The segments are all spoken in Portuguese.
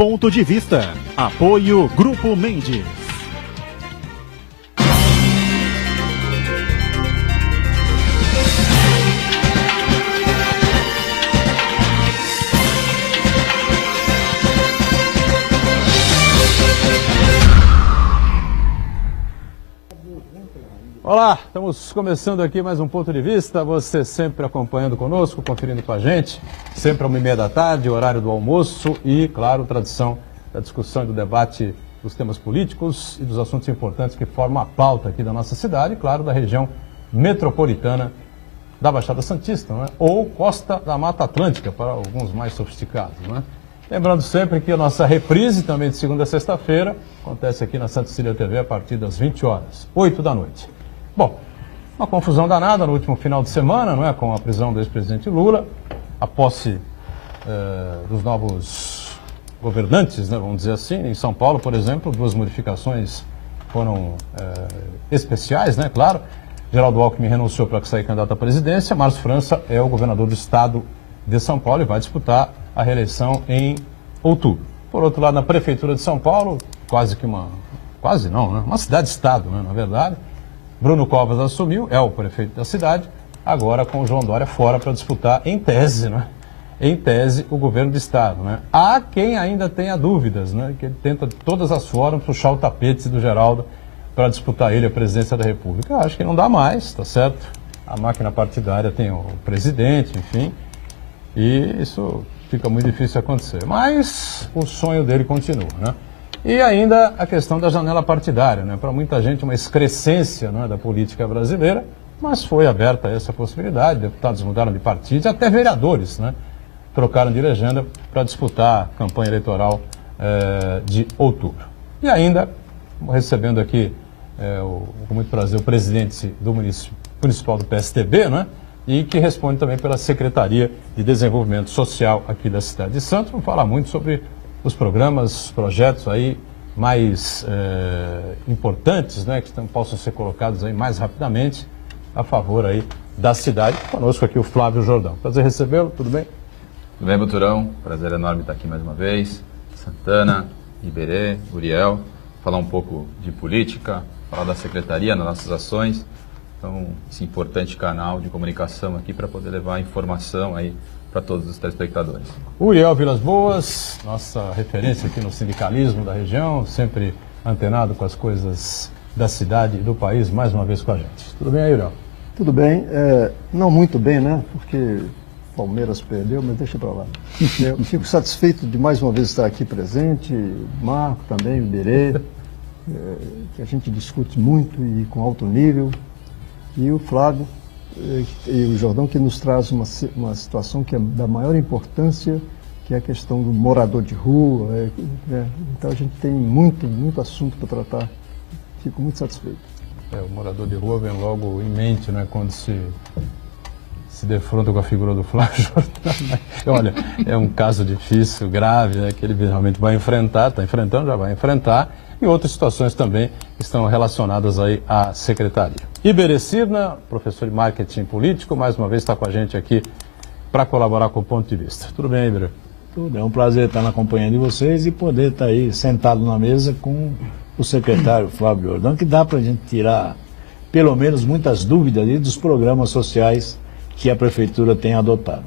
Ponto de Vista. Apoio Grupo Mendes. Olá, estamos começando aqui mais um Ponto de Vista, você sempre acompanhando conosco, conferindo com a gente, sempre às 1h30 da tarde, horário do almoço e, claro, tradição da discussão e do debate dos temas políticos e dos assuntos importantes que formam a pauta aqui da nossa cidade e, claro, da região metropolitana da Baixada Santista, não é? Ou Costa da Mata Atlântica, para alguns mais sofisticados, não é? Lembrando sempre que a nossa reprise, também de segunda a sexta-feira, acontece aqui na Santa Cecília TV a partir das 20 horas, 8 da noite. Bom, uma confusão danada no último final de semana, não é? Com a prisão do ex-presidente Lula, a posse dos novos governantes, né? Vamos dizer assim. Em São Paulo, por exemplo, 2 modificações foram especiais, né? Claro. Geraldo Alckmin renunciou para sair candidato à presidência. Márcio França é o governador do estado de São Paulo e vai disputar a reeleição em outubro. Por outro lado, na prefeitura de São Paulo, uma cidade-estado, né? Na verdade. Bruno Covas assumiu, é o prefeito da cidade, agora com o João Dória fora para disputar, em tese, né? Em tese, o governo do estado, né? Há quem ainda tenha dúvidas, né? Que ele tenta de todas as formas puxar o tapete do Geraldo para disputar ele a presidência da República. Eu acho que não dá mais, tá certo? A máquina partidária tem o presidente, enfim, e isso fica muito difícil acontecer. Mas o sonho dele continua, né? E ainda a questão da janela partidária, né? Para muita gente uma excrescência, não é, da política brasileira, mas foi aberta essa possibilidade, deputados mudaram de partido, até vereadores, né? Trocaram de legenda para disputar a campanha eleitoral de outubro. E ainda, recebendo aqui, com muito prazer, o presidente do municipal do PSTB, né? E que responde também pela Secretaria de Desenvolvimento Social aqui da cidade de Santos. Vamos falar muito sobre os programas, os projetos aí mais importantes, né, que possam ser colocados aí mais rapidamente a favor aí da cidade. Conosco aqui o Flávio Jordão. Prazer recebê-lo, tudo bem? Tudo bem, Buturão? Prazer enorme estar aqui mais uma vez. Santana, Iberê, Uriel, falar um pouco de política, falar da secretaria, nas nossas ações. Então, esse importante canal de comunicação aqui para poder levar informação aí para todos os telespectadores. Uriel Vilas Boas, nossa referência aqui no sindicalismo da região, sempre antenado com as coisas da cidade e do país, mais uma vez com a gente. Tudo bem aí, Uriel? Tudo bem, não muito bem, né? Porque Palmeiras perdeu, mas deixa para lá. Eu fico satisfeito de mais uma vez estar aqui presente, o Marco também, o Iberê, que a gente discute muito e com alto nível, e o Flávio e o Jordão, que nos traz uma situação que é da maior importância, que é a questão do morador de rua. Então a gente tem muito assunto para tratar. Fico muito satisfeito. O morador de rua vem logo em mente, né, quando se defronta com a figura do Flávio Jordão. Olha, é um caso difícil, grave, né, que ele realmente vai enfrentar, está enfrentando, já vai enfrentar, e outras situações também estão relacionadas aí à secretaria. Iberê Cirna, professor de marketing político, mais uma vez está com a gente aqui para colaborar com o Ponto de Vista. Tudo bem, Iberê? Tudo, é um prazer estar na companhia de vocês e poder estar aí sentado na mesa com o secretário Flávio Jordão, que dá para a gente tirar pelo menos muitas dúvidas aí dos programas sociais que a prefeitura tem adotado.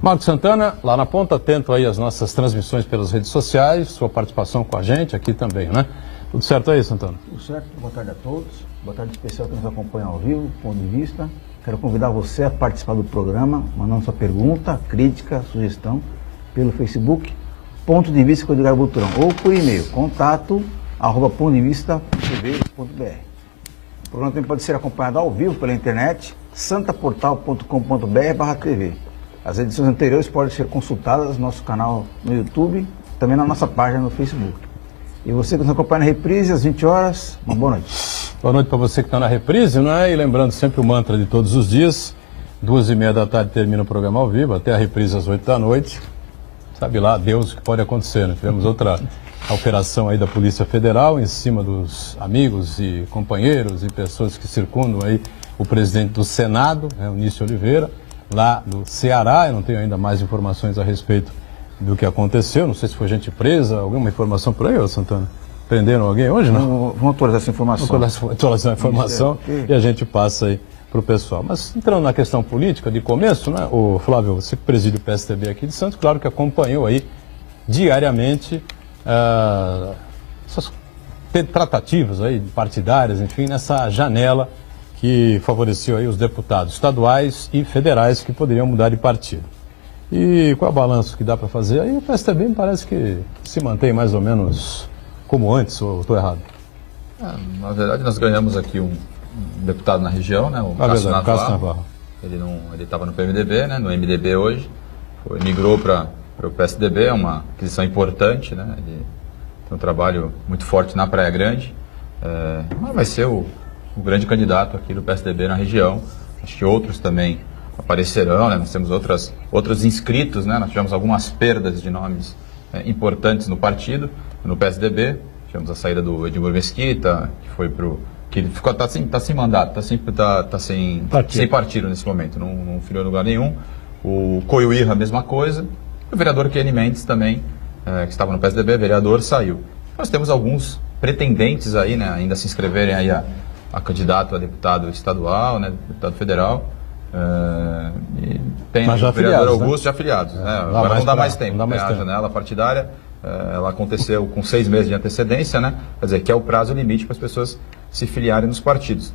Marco Santana, lá na ponta, atento aí às nossas transmissões pelas redes sociais, sua participação com a gente aqui também, né? Tudo certo aí, Santana? Tudo certo, boa tarde a todos. Boa tarde especial que nos acompanha ao vivo, Ponto de Vista. Quero convidar você a participar do programa, mandando sua pergunta, crítica, sugestão, pelo Facebook, Ponto de Vista com Edgar Buturão, ou por e-mail, contato@pontodevista.tv.br. O programa também pode ser acompanhado ao vivo pela internet, santaportal.com.br/tv. As edições anteriores podem ser consultadas no nosso canal no YouTube, também na nossa página no Facebook. E você que nos acompanha na reprise às 20 horas, uma boa noite. Boa noite para você que está na reprise, não é? E lembrando sempre o mantra de todos os dias, 2h30 da tarde termina o programa ao vivo, até a reprise às 8 da noite. Sabe lá, Deus, o que pode acontecer, né? Tivemos outra operação aí da Polícia Federal em cima dos amigos e companheiros e pessoas que circundam aí o presidente do Senado, né, o Nício Oliveira, lá no Ceará. Eu não tenho ainda mais informações a respeito do que aconteceu. Não sei se foi gente presa, alguma informação por aí, ô Santana? Prenderam alguém hoje, não? Vamos atualizar essa informação. Vamos atualizar a informação e a gente passa aí para o pessoal. Mas entrando na questão política, de começo, né, o Flávio, você que preside o PSDB aqui de Santos, claro que acompanhou aí diariamente essas tratativas aí partidárias, enfim, nessa janela que favoreceu aí os deputados estaduais e federais que poderiam mudar de partido. E qual é o balanço que dá para fazer? Aí o PSDB me parece que se mantém mais ou menos como antes, ou estou errado? Na verdade, nós ganhamos aqui um deputado na região, né, o Cássio Navarro. Ele estava no PMDB, né, no MDB hoje, migrou para o PSDB, é uma aquisição importante, né, ele tem um trabalho muito forte na Praia Grande, mas vai ser o grande candidato aqui do PSDB na região. Acho que outros também aparecerão, né, nós temos outros inscritos, né, nós tivemos algumas perdas de nomes importantes no partido, no PSDB, tivemos a saída do Edmur Mesquita, que foi que ele está sem mandato, está sem partido nesse momento, não filiou em lugar nenhum. O Coiuíra, a mesma coisa. O vereador Kenny Mendes também, que estava no PSDB, vereador, saiu. Nós temos alguns pretendentes aí, né, ainda se inscreverem aí a candidato a deputado estadual, né, deputado federal. E tem mas já o vereador afiliados, Augusto, né? já afiliados. Agora não dá mais tempo. A janela partidária, ela aconteceu com 6 meses de antecedência, né? Quer dizer, que é o prazo limite para as pessoas se filiarem nos partidos.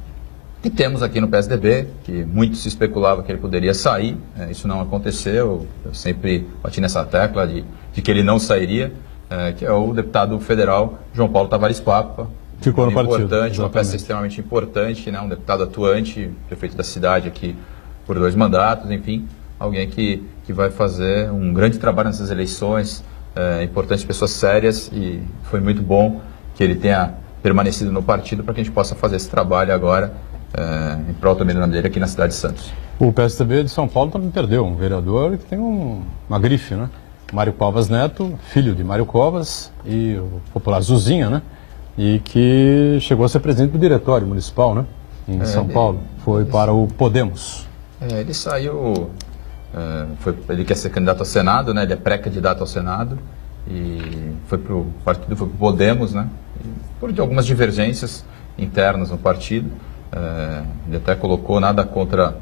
E temos aqui no PSDB, que muito se especulava que ele poderia sair, isso não aconteceu, eu sempre bati nessa tecla de que ele não sairia, que é o deputado federal João Paulo Tavares Papa. Ficou no partido. Uma peça extremamente importante, né? Um deputado atuante, prefeito da cidade aqui por 2 mandatos, enfim, alguém que vai fazer um grande trabalho nessas eleições, importante, pessoas sérias, e foi muito bom que ele tenha permanecido no partido para que a gente possa fazer esse trabalho agora em prol também do nome dele aqui na cidade de Santos. O PSDB de São Paulo também perdeu um vereador que tem uma grife, né? Mário Covas Neto, filho de Mário Covas e o popular Zuzinha, né? E que chegou a ser presidente do diretório municipal, né? Em São Paulo. Foi para o Podemos. Ele saiu, ele quer ser candidato ao Senado, né? Ele é pré-candidato ao Senado e foi para o partido, foi para o Podemos, né? E por algumas divergências internas no partido, ele até colocou nada contra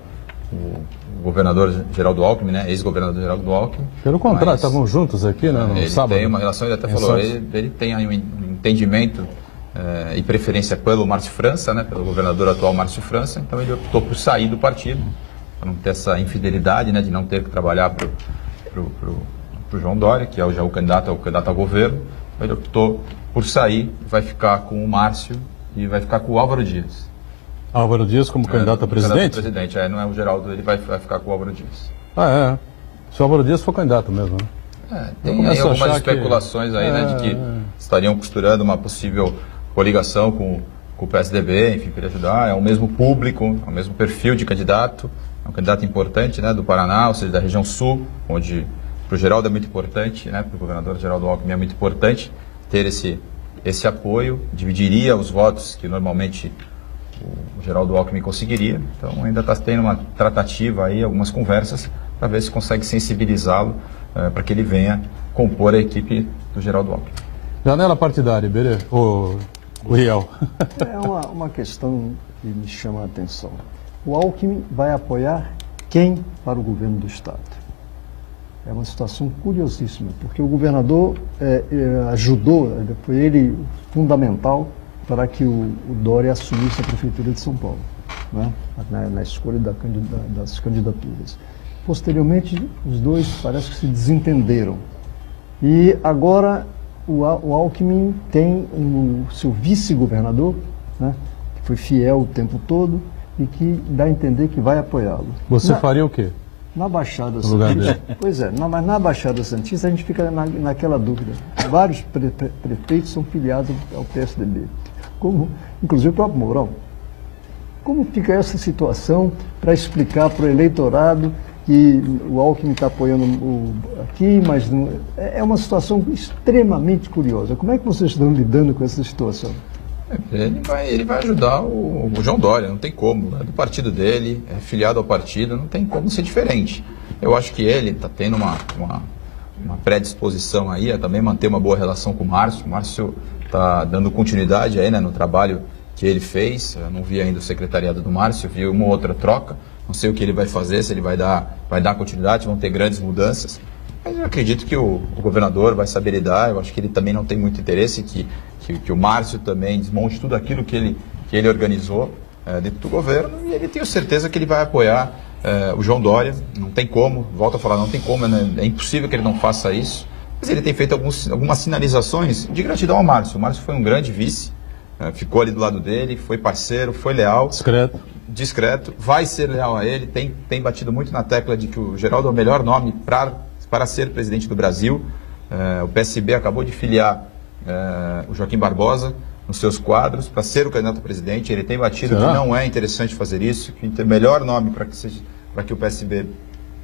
o governador Geraldo Alckmin, né? Ex-governador Geraldo Alckmin. Pelo contrário, estavam juntos aqui, né? No sábado. Ele tem uma relação, ele até falou, ele tem aí um entendimento e preferência pelo Márcio França, né? Pelo governador atual Márcio França, então ele optou por sair do partido, para não ter essa infidelidade, né? De não ter que trabalhar para o João Dória, que é já o candidato ao governo. Ele optou por sair, vai ficar com o Márcio e vai ficar com o Álvaro Dias. Álvaro Dias como candidato a presidente? Candidato a presidente, não é o Geraldo, ele vai ficar com o Álvaro Dias. Se o Álvaro Dias for candidato mesmo, né? Tem algumas especulações aí, né, de que estariam costurando uma possível coligação com o PSDB, enfim, para ajudar. É o mesmo público, é o mesmo perfil de candidato, é um candidato importante, né, do Paraná, ou seja, da região sul, onde para o Geraldo é muito importante, né, para o governador Geraldo Alckmin é muito importante ter esse apoio, dividiria os votos que normalmente o Geraldo Alckmin conseguiria. Então ainda está tendo uma tratativa aí, algumas conversas, para ver se consegue sensibilizá-lo para que ele venha compor a equipe do Geraldo Alckmin. Janela partidária, Iberê, ou Uriel? É uma questão que me chama a atenção. O Alckmin vai apoiar quem para o governo do Estado? É uma situação curiosíssima, porque o governador ajudou, foi ele fundamental para que o Dória assumisse a Prefeitura de São Paulo, né? Na escolha das candidaturas. Posteriormente, os dois parece que se desentenderam. E agora o Alckmin tem o seu vice-governador, né, que foi fiel o tempo todo e que dá a entender que vai apoiá-lo. Você faria o quê? Na Baixada Santista, pois é, mas na Baixada Santista a gente fica naquela dúvida. Vários prefeitos são filiados ao PSDB, inclusive o próprio Mourão. Como fica essa situação para explicar para o eleitorado que o Alckmin está apoiando aqui, mas não, é uma situação extremamente curiosa. Como é que vocês estão lidando com essa situação? Ele vai ajudar o João Dória, não tem como. É do partido dele, é filiado ao partido, não tem como ser diferente. Eu acho que ele está tendo uma predisposição aí a também manter uma boa relação com o Márcio. O Márcio está dando continuidade aí, né, no trabalho que ele fez. Eu não vi ainda o secretariado do Márcio, vi uma outra troca. Não sei o que ele vai fazer, se ele vai dar continuidade, vão ter grandes mudanças. Mas eu acredito que o governador vai saber lidar. Eu acho que ele também não tem muito interesse que o Márcio também desmonte tudo aquilo que ele organizou dentro do governo. E ele tenho certeza que ele vai apoiar o João Dória. Não tem como, volto a falar, não tem como, né? É impossível que ele não faça isso. Mas ele tem feito algumas sinalizações de gratidão ao Márcio. O Márcio foi um grande vice, ficou ali do lado dele, foi parceiro, foi leal. Discreto, vai ser leal a ele, tem batido muito na tecla de que o Geraldo é o melhor nome para ser presidente do Brasil. O PSB acabou de filiar o Joaquim Barbosa nos seus quadros para ser o candidato a presidente. Ele tem batido que não é interessante fazer isso, que o melhor nome para que o PSB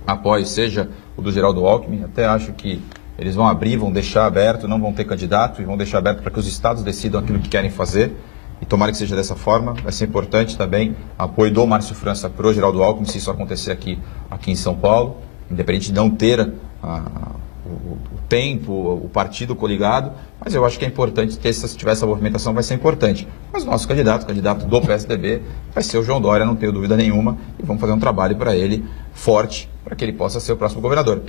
apoie seja o do Geraldo Alckmin. Até acho que eles vão abrir, vão deixar aberto, não vão ter candidato e vão deixar aberto para que os estados decidam aquilo que querem fazer. E tomara que seja dessa forma. Vai ser importante também apoio do Márcio França para o Geraldo Alckmin, se isso acontecer aqui em São Paulo, independente de não ter o tempo, o partido coligado, mas eu acho que é importante ter, se tiver essa movimentação, vai ser importante. Mas o nosso candidato do PSDB, vai ser o João Dória, não tenho dúvida nenhuma, e vamos fazer um trabalho para ele forte, para que ele possa ser o próximo governador.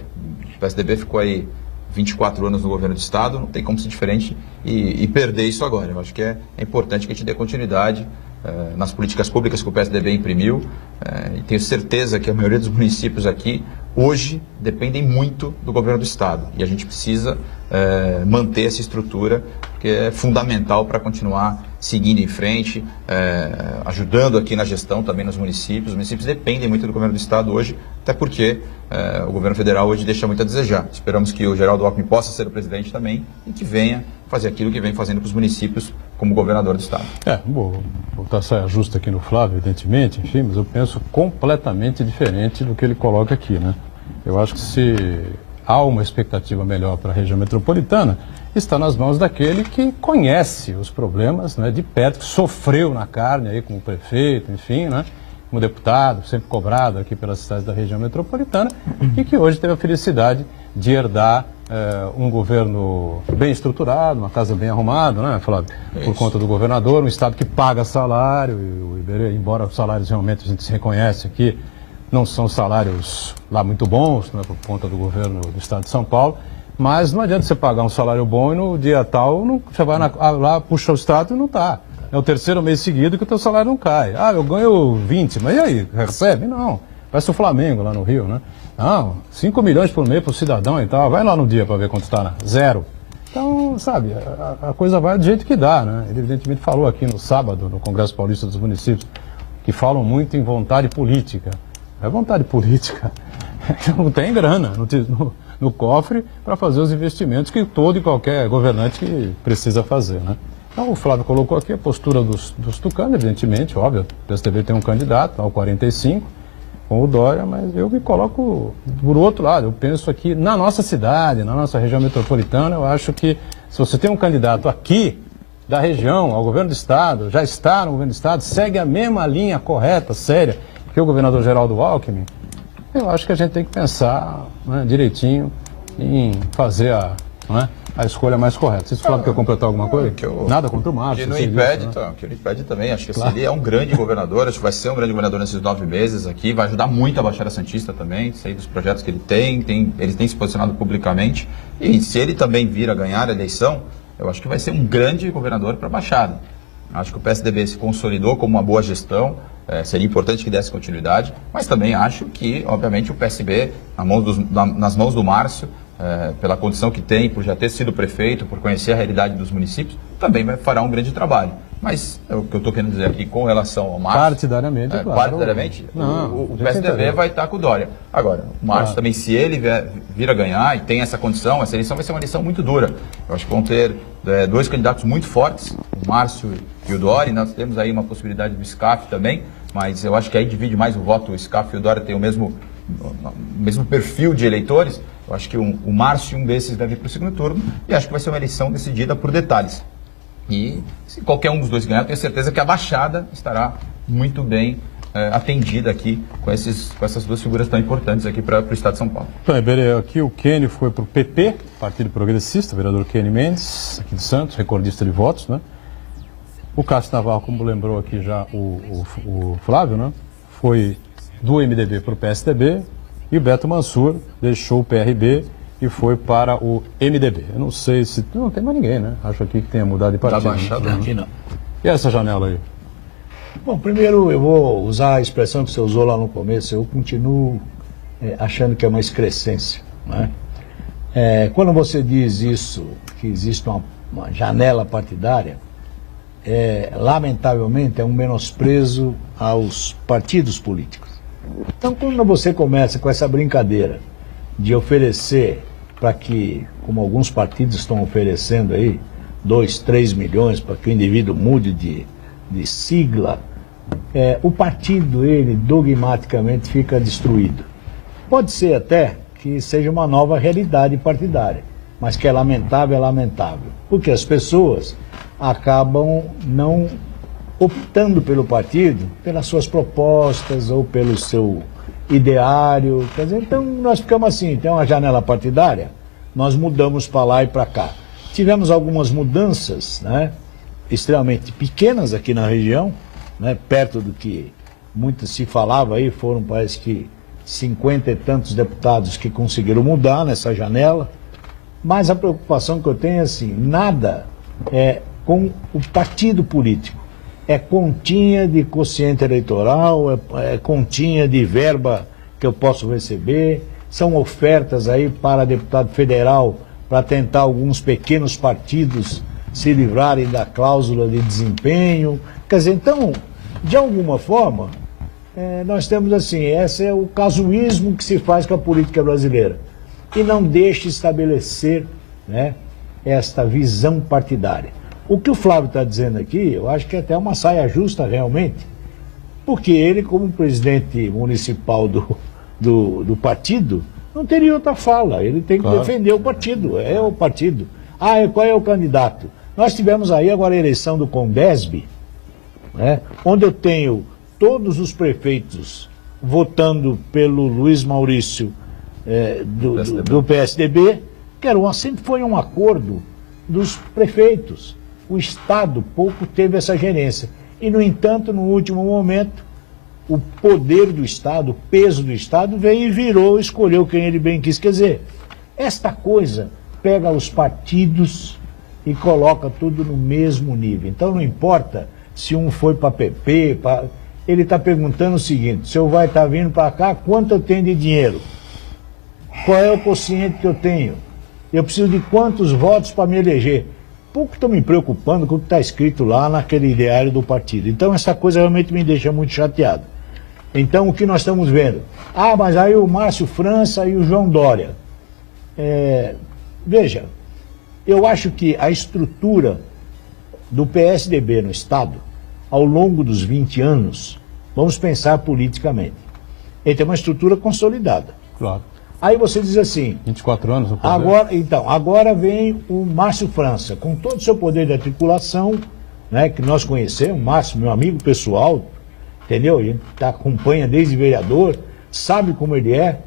O PSDB ficou aí 24 anos no governo do estado, não tem como ser diferente e perder isso agora. Eu acho que é importante que a gente dê continuidade nas políticas públicas que o PSDB imprimiu, e tenho certeza que a maioria dos municípios aqui hoje dependem muito do governo do estado, e a gente precisa manter essa estrutura, porque é fundamental para continuar seguindo em frente, ajudando aqui na gestão também nos municípios. Os municípios dependem muito do governo do estado hoje, até porque o governo federal hoje deixa muito a desejar. Esperamos que o Geraldo Alckmin possa ser o presidente também e que venha fazer aquilo que vem fazendo para os municípios como governador do estado. Vou botar saia justa aqui no Flávio, evidentemente, enfim, mas eu penso completamente diferente do que ele coloca aqui, né? Eu acho que se há uma expectativa melhor para a região metropolitana, está nas mãos daquele que conhece os problemas, né, de perto, que sofreu na carne aí como prefeito, enfim, né, como deputado, sempre cobrado aqui pelas cidades da região metropolitana, e que hoje teve a felicidade de herdar um governo bem estruturado, uma casa bem arrumada, né, Flávio? Por conta do governador, um estado que paga salário, e o Iberê, embora os salários realmente a gente se reconhece aqui, não são salários lá muito bons, né, por conta do governo do estado de São Paulo, mas não adianta você pagar um salário bom e no dia tal você vai lá, puxa o estado e não está. É o terceiro mês seguido que o teu salário não cai. Eu ganho 20, mas e aí? Recebe? Não. Parece o Flamengo lá no Rio, né? Não, 5 milhões por mês para o cidadão e tal. Vai lá no dia para ver quanto está, né? Zero. Então, sabe, a coisa vai do jeito que dá, né? Ele evidentemente falou aqui no sábado, no Congresso Paulista dos Municípios, que falam muito em vontade política. É vontade política. Não tem grana no cofre para fazer os investimentos que todo e qualquer governante que precisa fazer, né? Então, o Flávio colocou aqui a postura dos tucanos, evidentemente, óbvio. O PSDB tem um candidato, ao 45, com o Dória, mas eu me coloco por outro lado. Eu penso aqui na nossa cidade, na nossa região metropolitana, eu acho que se você tem um candidato aqui da região, ao governo do estado, já está no governo do estado, segue a mesma linha correta, séria, que o governador Geraldo Alckmin, eu acho que a gente tem que pensar, né, direitinho em fazer a escolha mais correta. Vocês falaram que eu completar alguma coisa? Nada contra o Márcio. Que não impede, disso, né? Que não impede também. Acho que claro. Ele é um grande governador, acho que vai ser um grande governador nesses 9 meses aqui, vai ajudar muito a Baixada Santista também, sei dos projetos que ele tem se posicionado publicamente, e se ele também vir a ganhar a eleição, eu acho que vai ser um grande governador para a Baixada. Acho que o PSDB se consolidou como uma boa gestão, seria importante que desse continuidade, mas também acho que, obviamente, o PSB, nas mãos do Márcio, pela condição que tem, por já ter sido prefeito, por conhecer a realidade dos municípios, também fará um grande trabalho. Mas o que eu estou querendo dizer aqui com relação ao Márcio... Partidariamente, claro. Partidariamente, o PSDB vai estar com o Dória. Agora, o Márcio também, se ele vir a ganhar e tem essa condição, essa eleição vai ser uma eleição muito dura. Eu acho que vão ter dois candidatos muito fortes, o Márcio e o Dória, e nós temos aí uma possibilidade do SCAF também, mas eu acho que aí divide mais o voto, o SCAF e o Dória têm o mesmo perfil de eleitores. Eu acho que o Márcio, um desses, deve ir para o segundo turno, e acho que vai ser uma eleição decidida por detalhes. E se qualquer um dos dois ganhar, eu tenho certeza que a Baixada estará muito bem atendida aqui com essas duas figuras tão importantes aqui para o Estado de São Paulo. Então, Iberê, aqui o Kenny foi para o PP, Partido Progressista, o vereador Kenny Mendes, aqui de Santos, recordista de votos, né? O Cássio Navarro, como lembrou aqui já o Flávio, né? Foi do MDB para o PSDB, e o Beto Mansur deixou o PRB e foi para o MDB. Eu não sei se... Não tem mais ninguém, né? Acho aqui que tenha mudado de partido. Da Baixada, Aqui não. E essa janela aí? Bom, primeiro eu vou usar a expressão que você usou lá no começo. Eu continuo achando que é uma excrescência, né? Quando você diz isso, que existe uma janela partidária, lamentavelmente é um menosprezo aos partidos políticos. Então, quando você começa com essa brincadeira de oferecer para que, como alguns partidos estão oferecendo aí, 2, 3 milhões para que o indivíduo mude de sigla, o partido, ele dogmaticamente fica destruído. Pode ser até que seja uma nova realidade partidária, mas que é lamentável, porque as pessoas acabam não optando pelo partido, pelas suas propostas ou pelo seu ideário. Quer dizer, então nós ficamos assim, tem uma janela partidária, nós mudamos para lá e para cá. Tivemos algumas mudanças, né, extremamente pequenas aqui na região, né, perto do que muito se falava aí, foram parece que 50 e tantos deputados que conseguiram mudar nessa janela, mas a preocupação que eu tenho é assim, nada com o partido político. É continha de quociente eleitoral, é continha de verba que eu posso receber, são ofertas aí para deputado federal para tentar alguns pequenos partidos se livrarem da cláusula de desempenho. Quer dizer, então, de alguma forma, nós temos assim, esse é o casuísmo que se faz com a política brasileira. E não deixa estabelecer, né, esta visão partidária. O que o Flávio está dizendo aqui, eu acho que é até uma saia justa realmente, porque ele, como presidente municipal do partido, não teria outra fala, ele tem que defender o partido, é o partido. Qual é o candidato? Nós tivemos aí agora a eleição do Condesb, né, onde eu tenho todos os votando pelo Luiz Maurício do PSDB, que sempre foi um acordo dos prefeitos. O Estado pouco teve essa gerência. E, no entanto, no último momento, o poder do Estado, o peso do Estado, veio e virou, escolheu quem ele bem quis. Quer dizer, esta coisa pega os partidos e coloca tudo no mesmo nível. Então, não importa se um foi para PP, ele está perguntando o seguinte: se eu vai estar vindo para cá, quanto eu tenho de dinheiro? Qual é o quociente que eu tenho? Eu preciso de quantos votos para me eleger? Pouco estou me preocupando com o que está escrito lá naquele ideário do partido. Então, essa coisa realmente me deixa muito chateado. Então, o que nós estamos vendo? Mas aí o Márcio França e o João Dória. Veja, eu acho que a estrutura do PSDB no Estado, ao longo dos 20 anos, vamos pensar politicamente, ele tem uma estrutura consolidada. Claro. Aí você diz assim... 24 anos no poder. Agora vem o Márcio França, com todo o seu poder de articulação, né, que nós conhecemos, Márcio, meu amigo pessoal, entendeu? A gente acompanha desde vereador, sabe como ele é,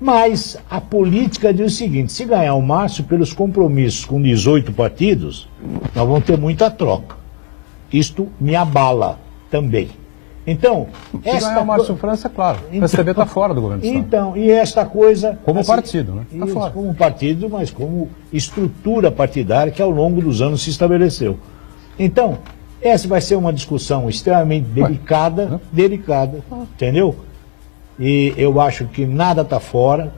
mas a política diz o seguinte: se ganhar o Márcio pelos compromissos com 18 partidos, nós vamos ter muita troca. Isto me abala também. Então, se ganhar o Márcio França, é claro, o PSDB está fora do governo do Estado. Então, e esta coisa... Como partido, né? Tá fora. Como partido, mas como estrutura partidária que ao longo dos anos se estabeleceu. Então, essa vai ser uma discussão extremamente delicada, entendeu? E eu acho que nada está fora.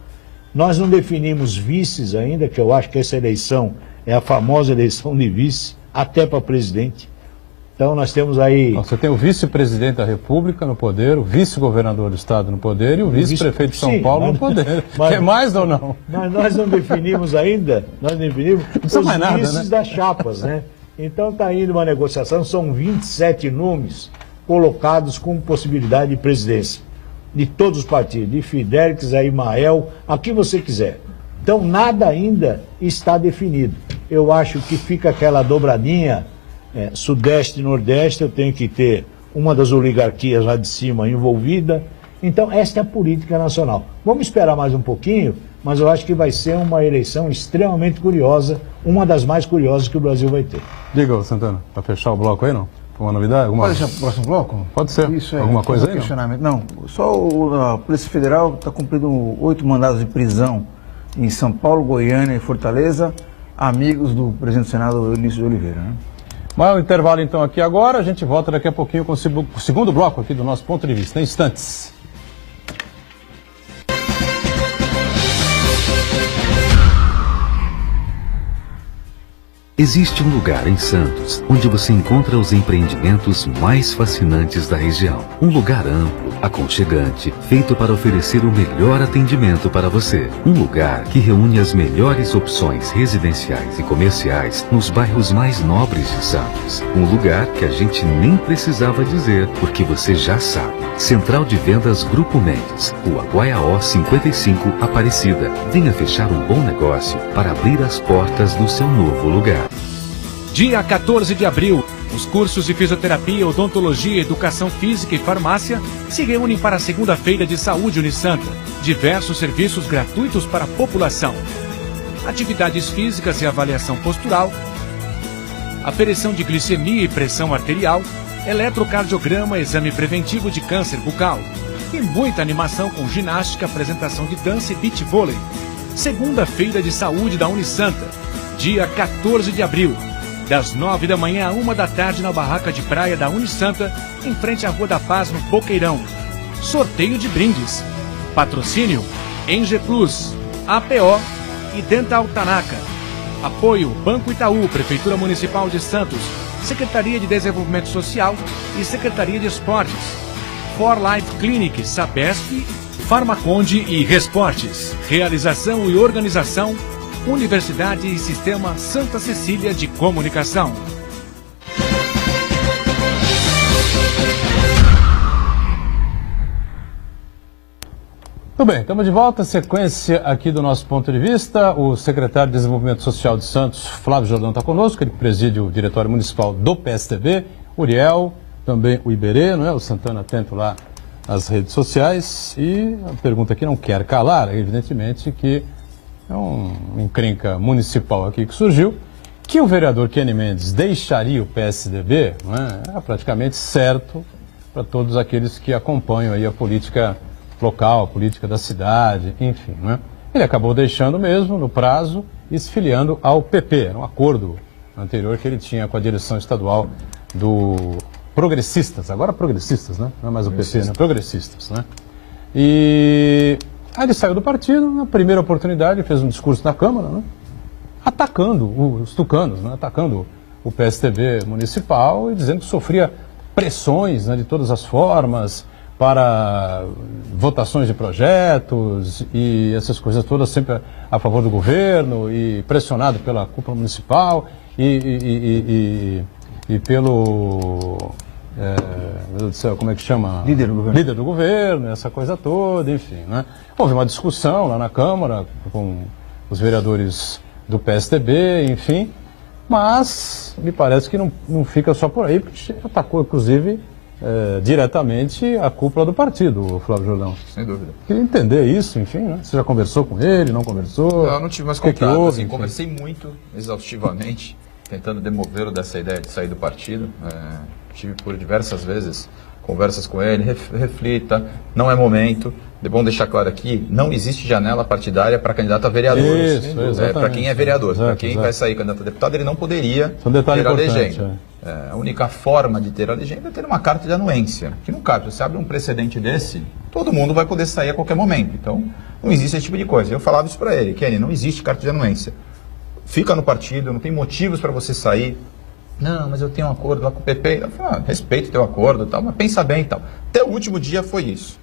Nós não definimos vices ainda, que eu acho que essa eleição é a famosa eleição de vice, até para presidente. Então nós temos aí... Você tem o vice-presidente da República no poder, o vice-governador do Estado no poder e o vice-prefeito de São Paulo no poder. Quer mais ou não? Nós não definimos ainda, os nada, vices, né, das chapas, né? Então está indo uma negociação, são 27 nomes colocados com possibilidade de presidência, de todos os partidos, de Fidelix, a Imael, a quem você quiser. Então nada ainda está definido. Eu acho que fica aquela dobradinha... Sudeste e Nordeste, eu tenho que ter uma das oligarquias lá de cima envolvida. Então, esta é a política nacional. Vamos esperar mais um pouquinho, mas eu acho que vai ser uma eleição extremamente curiosa, uma das mais curiosas que o Brasil vai ter. Diga, Santana, para fechar o bloco aí, não? Uma novidade? Alguma... Pode deixar para o próximo bloco? Pode ser. Isso aí. Alguma coisa aí? Questionamento. Não, só a Polícia Federal está cumprindo 8 mandados de prisão em São Paulo, Goiânia e Fortaleza, amigos do presidente do Senado, Eunício de Oliveira, né? Mas o intervalo então aqui agora, a gente volta daqui a pouquinho com o segundo bloco aqui do nosso ponto de vista, em instantes. Existe um lugar em Santos onde você encontra os empreendimentos mais fascinantes da região. Um lugar amplo, aconchegante, feito para oferecer o melhor atendimento para você. Um lugar que reúne as melhores opções residenciais e comerciais nos bairros mais nobres de Santos. Um lugar que a gente nem precisava dizer, porque você já sabe. Central de Vendas Grupo Mendes, Rua Guaiaó 55, Aparecida. Venha fechar um bom negócio para abrir as portas do seu novo lugar. Dia 14 de abril, os cursos de fisioterapia, odontologia, educação física e farmácia se reúnem para a segunda-feira de saúde Unisanta. Diversos serviços gratuitos para a população. Atividades físicas e avaliação postural, aferição de glicemia e pressão arterial, eletrocardiograma, exame preventivo de câncer bucal. E muita animação com ginástica, apresentação de dança e beach vôlei. Segunda-feira de saúde da Unisanta, dia 14 de abril. Das 9 da manhã a 1 da tarde na barraca de praia da Unisanta, em frente à Rua da Paz, no Boqueirão. Sorteio de brindes. Patrocínio Enge Plus, APO e Dental Tanaka. Apoio Banco Itaú, Prefeitura Municipal de Santos, Secretaria de Desenvolvimento Social e Secretaria de Esportes. For Life Clinic, Sabesp, Farmaconde e Resportes. Realização e organização Universidade e Sistema Santa Cecília de Comunicação. Tudo bem, estamos de volta. Sequência aqui do nosso ponto de vista. O secretário de Desenvolvimento Social de Santos, Flávio Jordão, está conosco. Ele preside o Diretório Municipal do PSDB. Uriel, também o Iberê, não é? O Santana atento lá nas redes sociais. E a pergunta que não quer calar, evidentemente, que é uma encrenca municipal aqui que surgiu, que o vereador Kenny Mendes deixaria o PSDB, não é praticamente certo para todos aqueles que acompanham aí a política local, a política da cidade, enfim, não é? Ele acabou deixando mesmo no prazo e se filiando ao PP, era um acordo anterior que ele tinha com a direção estadual do Progressistas, agora Progressistas, né? Não é mais o PP, né? Progressistas, né? E aí ele saiu do partido, na primeira oportunidade fez um discurso na Câmara, né? Atacando os tucanos, né? Atacando o PSDB municipal e dizendo que sofria pressões, né, de todas as formas para votações de projetos e essas coisas todas sempre a favor do governo e pressionado pela cúpula municipal e pelo... meu Deus do céu, como é que chama? Líder do governo. Líder do governo, essa coisa toda, enfim, né? Houve uma discussão lá na Câmara com os vereadores do PSDB, enfim, mas me parece que não fica só por aí, porque atacou, inclusive, diretamente a cúpula do partido, Flávio Jordão. Sem dúvida. Queria entender isso, enfim, né? Você já conversou com ele, não conversou? Eu não tive mais contato, assim, conversei muito, exaustivamente, tentando demovê-lo dessa ideia de sair do partido. Tive por diversas vezes conversas com ele, reflita, não é momento. É bom deixar claro aqui, não existe janela partidária para candidato a vereador. Isso, para quem é vereador, para quem vai sair candidato a deputado, ele não poderia ter a legenda. A única forma de ter a legenda é ter uma carta de anuência, que não cabe. Você abre um precedente desse, todo mundo vai poder sair a qualquer momento. Então, não existe esse tipo de coisa. Eu falava isso para ele, Kenny, não existe carta de anuência. Fica no partido, não tem motivos para você sair. Não, mas eu tenho um acordo lá com o PP. Eu falei, respeito o teu acordo, tal, mas pensa bem e tal. Até o último dia foi isso.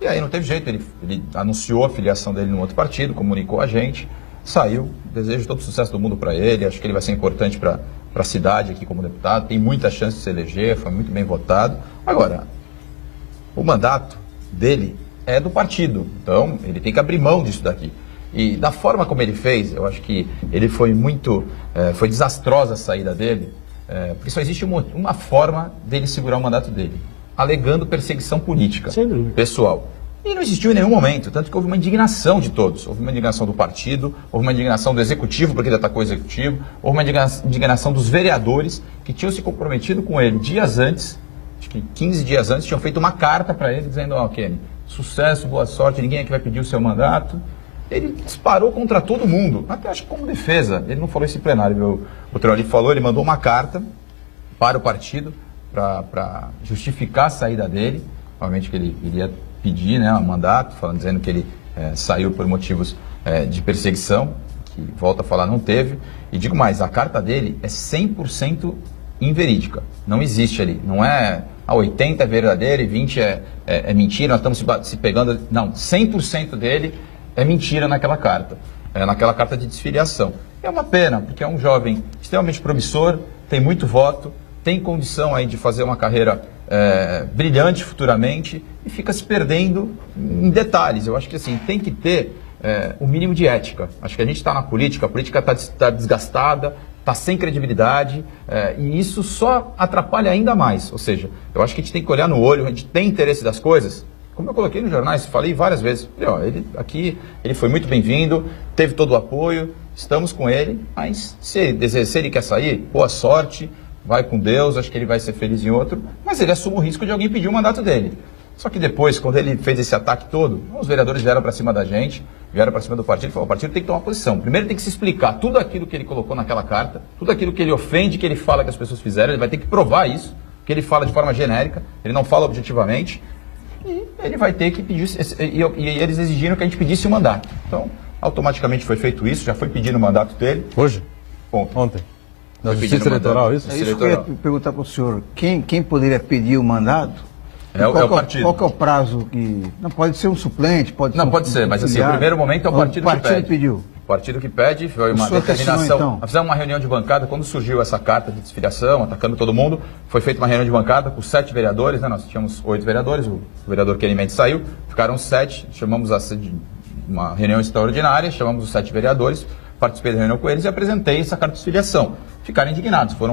E aí não teve jeito, ele anunciou a filiação dele num outro partido, comunicou a gente, saiu. Desejo todo o sucesso do mundo para ele, acho que ele vai ser importante para a cidade aqui como deputado, tem muita chance de se eleger, foi muito bem votado. Agora, o mandato dele é do partido, então ele tem que abrir mão disso daqui. E da forma como ele fez, eu acho que ele foi foi desastrosa a saída dele, porque só existe uma forma dele segurar o mandato dele, alegando perseguição política, Sem dúvida. pessoal. E não existiu em nenhum momento, tanto que houve uma indignação de todos. Houve uma indignação do partido, houve uma indignação do executivo, porque ele atacou o executivo, houve uma indignação dos vereadores que tinham se comprometido com ele dias antes, acho que 15 dias antes, tinham feito uma carta para ele dizendo, ó, Kenny, sucesso, boa sorte, ninguém aqui vai pedir o seu mandato. Ele disparou contra todo mundo, até acho que como defesa. Ele não falou isso em plenário, o Teori falou, ele mandou uma carta para o partido para justificar a saída dele, obviamente que ele iria pedir, né, um mandato, dizendo que ele saiu por motivos de perseguição, que, volta a falar, não teve. E digo mais, a carta dele é 100% inverídica. Não existe ali. Não é 80 é verdadeiro e 20 é mentira, nós estamos se pegando. Não, 100% dele é mentira naquela carta de desfiliação. É uma pena, porque é um jovem extremamente promissor, tem muito voto, tem condição aí de fazer uma carreira brilhante futuramente e fica se perdendo em detalhes. Eu acho que assim, tem que ter o mínimo de ética. Acho que a gente está na política, a política está desgastada, está sem credibilidade e isso só atrapalha ainda mais. Ou seja, eu acho que a gente tem que olhar no olho, a gente tem interesse das coisas. Como eu coloquei nos jornais, falei várias vezes, ele foi muito bem-vindo, teve todo o apoio, estamos com ele, mas se ele quer sair, boa sorte, vai com Deus, acho que ele vai ser feliz em outro, mas ele assume o risco de alguém pedir o mandato dele. Só que depois, quando ele fez esse ataque todo, os vereadores vieram para cima da gente, vieram para cima do partido e falaram, o partido tem que tomar posição. Primeiro tem que se explicar tudo aquilo que ele colocou naquela carta, tudo aquilo que ele ofende, que ele fala que as pessoas fizeram, ele vai ter que provar isso, que ele fala de forma genérica, ele não fala objetivamente, e ele vai ter que pedir, e eles exigiram que a gente pedisse o mandato. Então, automaticamente foi feito isso, já foi pedido o mandato dele. Hoje? Ontem. Na Justiça Eleitoral, isso? É isso que eu ia perguntar para o senhor. Quem poderia pedir o mandato? É o partido. Qual que é o prazo que... Não, pode ser um suplente, pode ser Não, pode ser, mas assim, o primeiro momento é o partido que pede. O partido pediu. O partido que pede foi uma determinação. Então. Nós fizemos uma reunião de bancada, quando surgiu essa carta de desfiliação, atacando todo mundo, foi feita uma reunião de bancada com 7 vereadores, né? Nós tínhamos 8 vereadores, o vereador Kenny Mendes saiu, ficaram 7, chamamos uma reunião extraordinária, chamamos os 7 vereadores, participei da reunião com eles e apresentei essa carta de desfiliação. Ficaram indignados, foi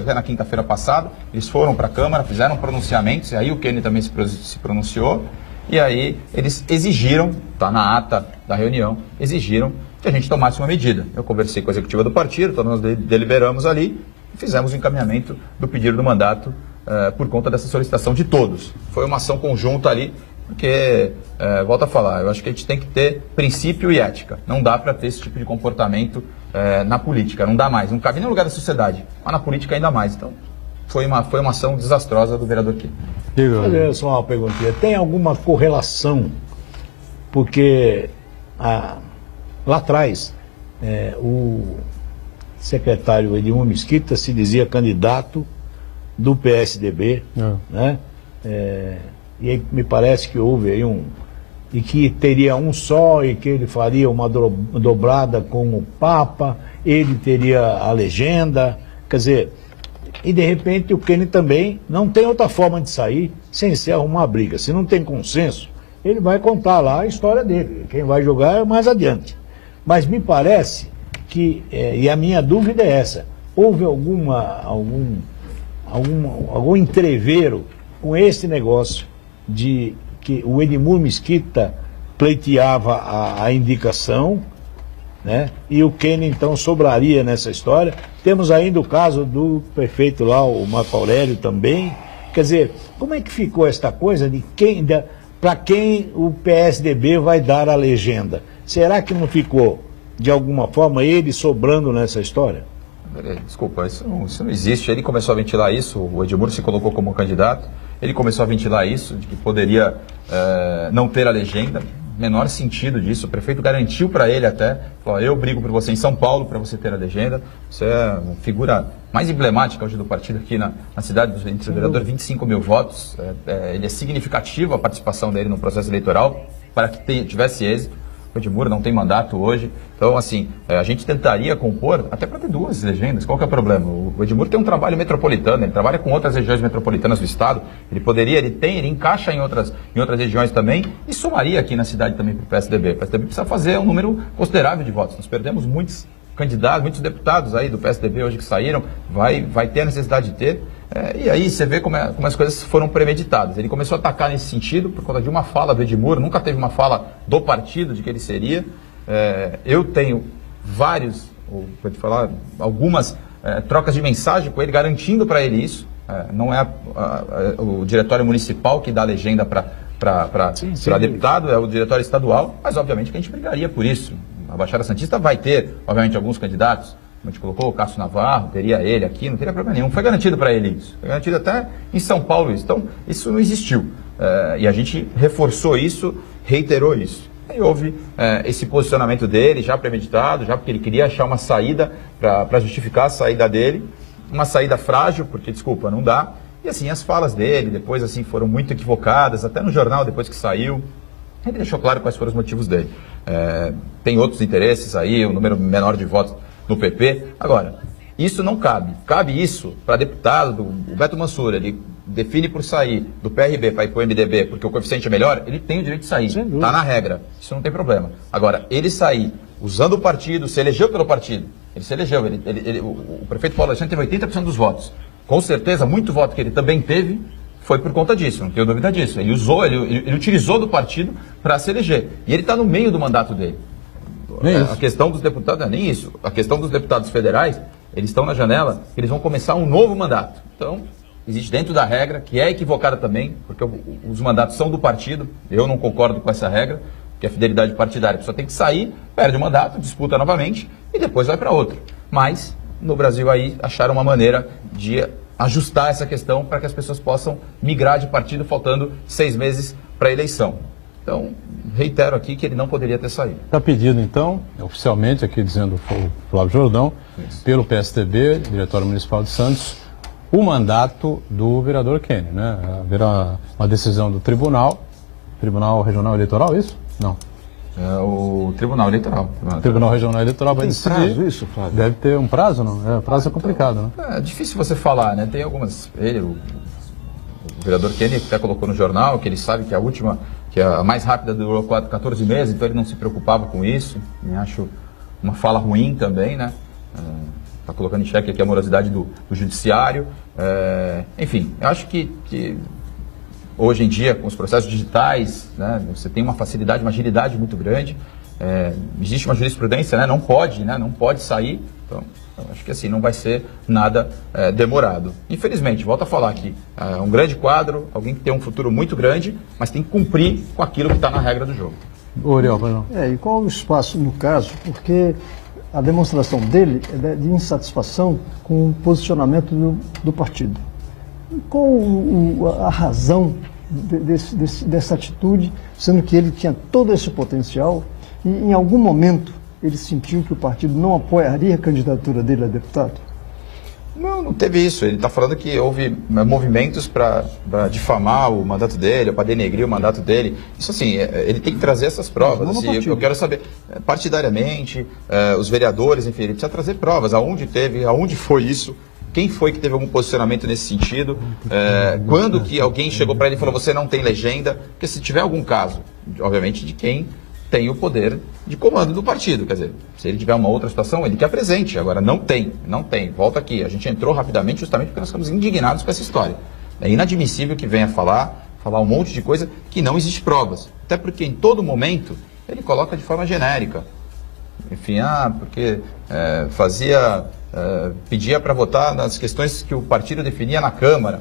até na quinta-feira passada, eles foram para a Câmara, fizeram pronunciamentos, e aí o Kenny também se pronunciou, e aí eles exigiram, está na ata da reunião, exigiram que a gente tomasse uma medida. Eu conversei com a executiva do partido, todos nós deliberamos ali, e fizemos o encaminhamento do pedido do mandato por conta dessa solicitação de todos. Foi uma ação conjunta ali, porque, volto a falar, eu acho que a gente tem que ter princípio e ética. Não dá para ter esse tipo de comportamento na política, não dá mais. Não cabe nem no lugar da sociedade, mas na política ainda mais. Então, foi uma ação desastrosa do vereador Kenny. Olha só uma perguntinha, tem alguma correlação? Porque lá atrás, o secretário Edmur Mesquita se dizia candidato do PSDB, né? E aí me parece que houve aí e que teria um só, e que ele faria uma dobrada com o Papa, ele teria a legenda, quer dizer, e de repente o Kenny também não tem outra forma de sair sem se arrumar briga. Se não tem consenso, ele vai contar lá a história dele, quem vai jogar é mais adiante. Mas me parece que, e a minha dúvida é essa, houve algum entrevero com esse negócio de que o Edmur Mesquita pleiteava a indicação, né? E o Kenny então sobraria nessa história. Temos ainda o caso do prefeito lá, o Marco Aurélio também. Quer dizer, como é que ficou esta coisa de para quem o PSDB vai dar a legenda? Será que não ficou, de alguma forma, ele sobrando nessa história? Desculpa, isso não existe. Ele começou a ventilar isso, o Edmur se colocou como candidato, ele começou a ventilar isso, de que poderia não ter a legenda, menor sentido disso. O prefeito garantiu para ele até, falou, eu brigo por você em São Paulo para você ter a legenda. Você é uma figura mais emblemática hoje do partido aqui na cidade, entre o vereador, 25 mil votos. Ele é significativo a participação dele no processo eleitoral para que tivesse êxito. O Edmur não tem mandato hoje, então assim, a gente tentaria compor até para ter 2 legendas. Qual que é o problema? O Edmur tem um trabalho metropolitano, ele trabalha com outras regiões metropolitanas do estado, ele encaixa em outras regiões também e somaria aqui na cidade também para o PSDB. O PSDB precisa fazer um número considerável de votos, nós perdemos muitos candidatos, muitos deputados aí do PSDB hoje que saíram, vai ter a necessidade de ter. E aí você vê como as coisas foram premeditadas. Ele começou a atacar nesse sentido por conta de uma fala do Edmuro, nunca teve uma fala do partido de que ele seria. Eu tenho vou te falar, algumas trocas de mensagem com ele, garantindo para ele isso. Não é o diretório municipal que dá a legenda para deputado, é o diretório estadual, mas obviamente que a gente brigaria por isso. A Baixada Santista vai ter, obviamente, alguns candidatos. A gente colocou o Cássio Navarro, teria ele aqui, não teria problema nenhum. Foi garantido para ele isso. Foi garantido até em São Paulo isso. Então, isso não existiu. E a gente reforçou isso, reiterou isso. Aí houve esse posicionamento dele, já premeditado, já porque ele queria achar uma saída para justificar a saída dele. Uma saída frágil, porque, desculpa, não dá. E assim, as falas dele depois assim foram muito equivocadas, até no jornal depois que saiu. Ele deixou claro quais foram os motivos dele. Tem outros interesses aí, um número menor de votos no PP. Agora, isso não cabe. Cabe isso para deputado, o Beto Mansur, ele define por sair do PRB para ir para o MDB porque o coeficiente é melhor, ele tem o direito de sair. Está na regra. Isso não tem problema. Agora, ele sair usando o partido, se elegeu pelo partido, ele se elegeu, o prefeito Paulo Alexandre teve 80% dos votos. Com certeza, muito voto que ele também teve foi por conta disso, não tenho dúvida disso. Ele utilizou do partido para se eleger. E ele está no meio do mandato dele. A questão dos deputados, não é nem isso. A questão dos deputados federais, eles estão na janela, eles vão começar um novo mandato. Então, existe dentro da regra, que é equivocada também, porque os mandatos são do partido, eu não concordo com essa regra, que é a fidelidade partidária. A pessoa tem que sair, perde o mandato, disputa novamente e depois vai para outro. Mas, no Brasil aí, acharam uma maneira de ajustar essa questão para que as pessoas possam migrar de partido faltando 6 meses para a eleição. Então, reitero aqui que ele não poderia ter saído. Está pedido, então, oficialmente, aqui dizendo o Flávio Jordão, pelo PSDB, Diretório Municipal de Santos, o mandato do vereador Kenny, né? Haverá uma decisão do Tribunal Regional Eleitoral, isso? Não. É o Tribunal Eleitoral. O Tribunal Regional Eleitoral vai decidir. Tem prazo isso, Flávio? Deve ter um prazo, não? O prazo é complicado, né? É difícil você falar, né? Tem algumas... o vereador Kenny até colocou no jornal que ele sabe que a última, que a mais rápida durou 14 meses, então ele não se preocupava com isso. Me acho uma fala ruim também, né? Está colocando em xeque aqui a morosidade do judiciário. Enfim, eu acho que hoje em dia, com os processos digitais, né, você tem uma facilidade, uma agilidade muito grande. Existe uma jurisprudência, né, não pode sair. Então, eu acho que assim, não vai ser nada demorado. Infelizmente, volto a falar aqui, é um grande quadro, alguém que tem um futuro muito grande, mas tem que cumprir com aquilo que está na regra do jogo. Oriol, não. E qual o espaço no caso? Porque a demonstração dele é de insatisfação com o posicionamento do partido. Qual a razão dessa atitude, sendo que ele tinha todo esse potencial e em algum momento ele sentiu que o partido não apoiaria a candidatura dele a deputado? Não teve isso. Ele está falando que houve movimentos para difamar o mandato dele, para denegrir o mandato dele. Isso assim, ele tem que trazer essas provas. Assim, eu quero saber, partidariamente, os vereadores, enfim, ele precisa trazer provas. Aonde foi isso? Quem foi que teve algum posicionamento nesse sentido? Quando que alguém chegou para ele e falou, você não tem legenda? Porque se tiver algum caso, obviamente, de quem tem o poder de comando do partido. Quer dizer, se ele tiver uma outra situação, ele que apresente. Agora, não tem. Volta aqui. A gente entrou rapidamente justamente porque nós ficamos indignados com essa história. É inadmissível que venha falar um monte de coisa que não existe provas. Até porque, em todo momento, ele coloca de forma genérica. Enfim, porque pedia para votar nas questões que o partido definia na Câmara.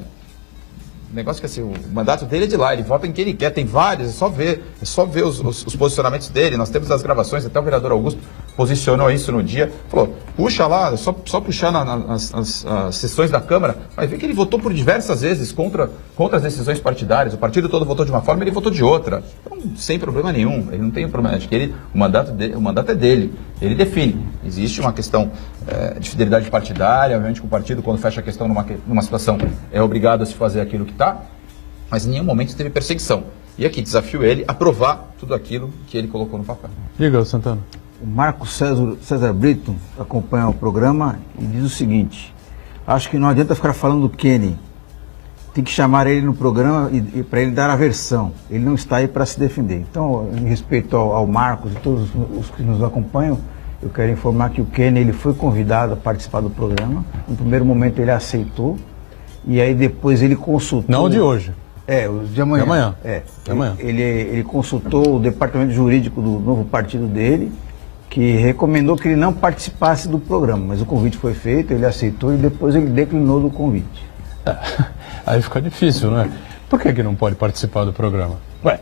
O negócio que assim, o mandato dele é de lá, ele vota em quem ele quer, tem vários, é só ver os posicionamentos dele. Nós temos as gravações, até o vereador Augusto posicionou isso no dia, falou, puxa lá, só puxar as sessões da Câmara, vai ver que ele votou por diversas vezes contra as decisões partidárias, o partido todo votou de uma forma, ele votou de outra, então sem problema nenhum, ele não tem problema, acho que o mandato é dele, ele define. Existe uma questão de fidelidade partidária, obviamente que o partido, quando fecha a questão numa situação, é obrigado a se fazer aquilo que está, mas em nenhum momento teve perseguição. E aqui desafio ele a provar tudo aquilo que ele colocou no papel. Diga, Santana. O Marcos César Brito acompanha o programa e diz o seguinte: acho que não adianta ficar falando do Kenny. Tem que chamar ele no programa e para ele dar a versão. Ele não está aí para se defender. Então, em respeito ao Marcos e todos os que nos acompanham, Eu quero informar que o Kenny ele foi convidado a participar do programa. No primeiro momento ele aceitou e aí depois ele consultou... Não de hoje. O de amanhã. De amanhã. De amanhã. Ele consultou o departamento jurídico do novo partido dele, que recomendou que ele não participasse do programa, mas o convite foi feito, ele aceitou e depois ele declinou do convite. Aí fica difícil, né? Por que não pode participar do programa? Ué,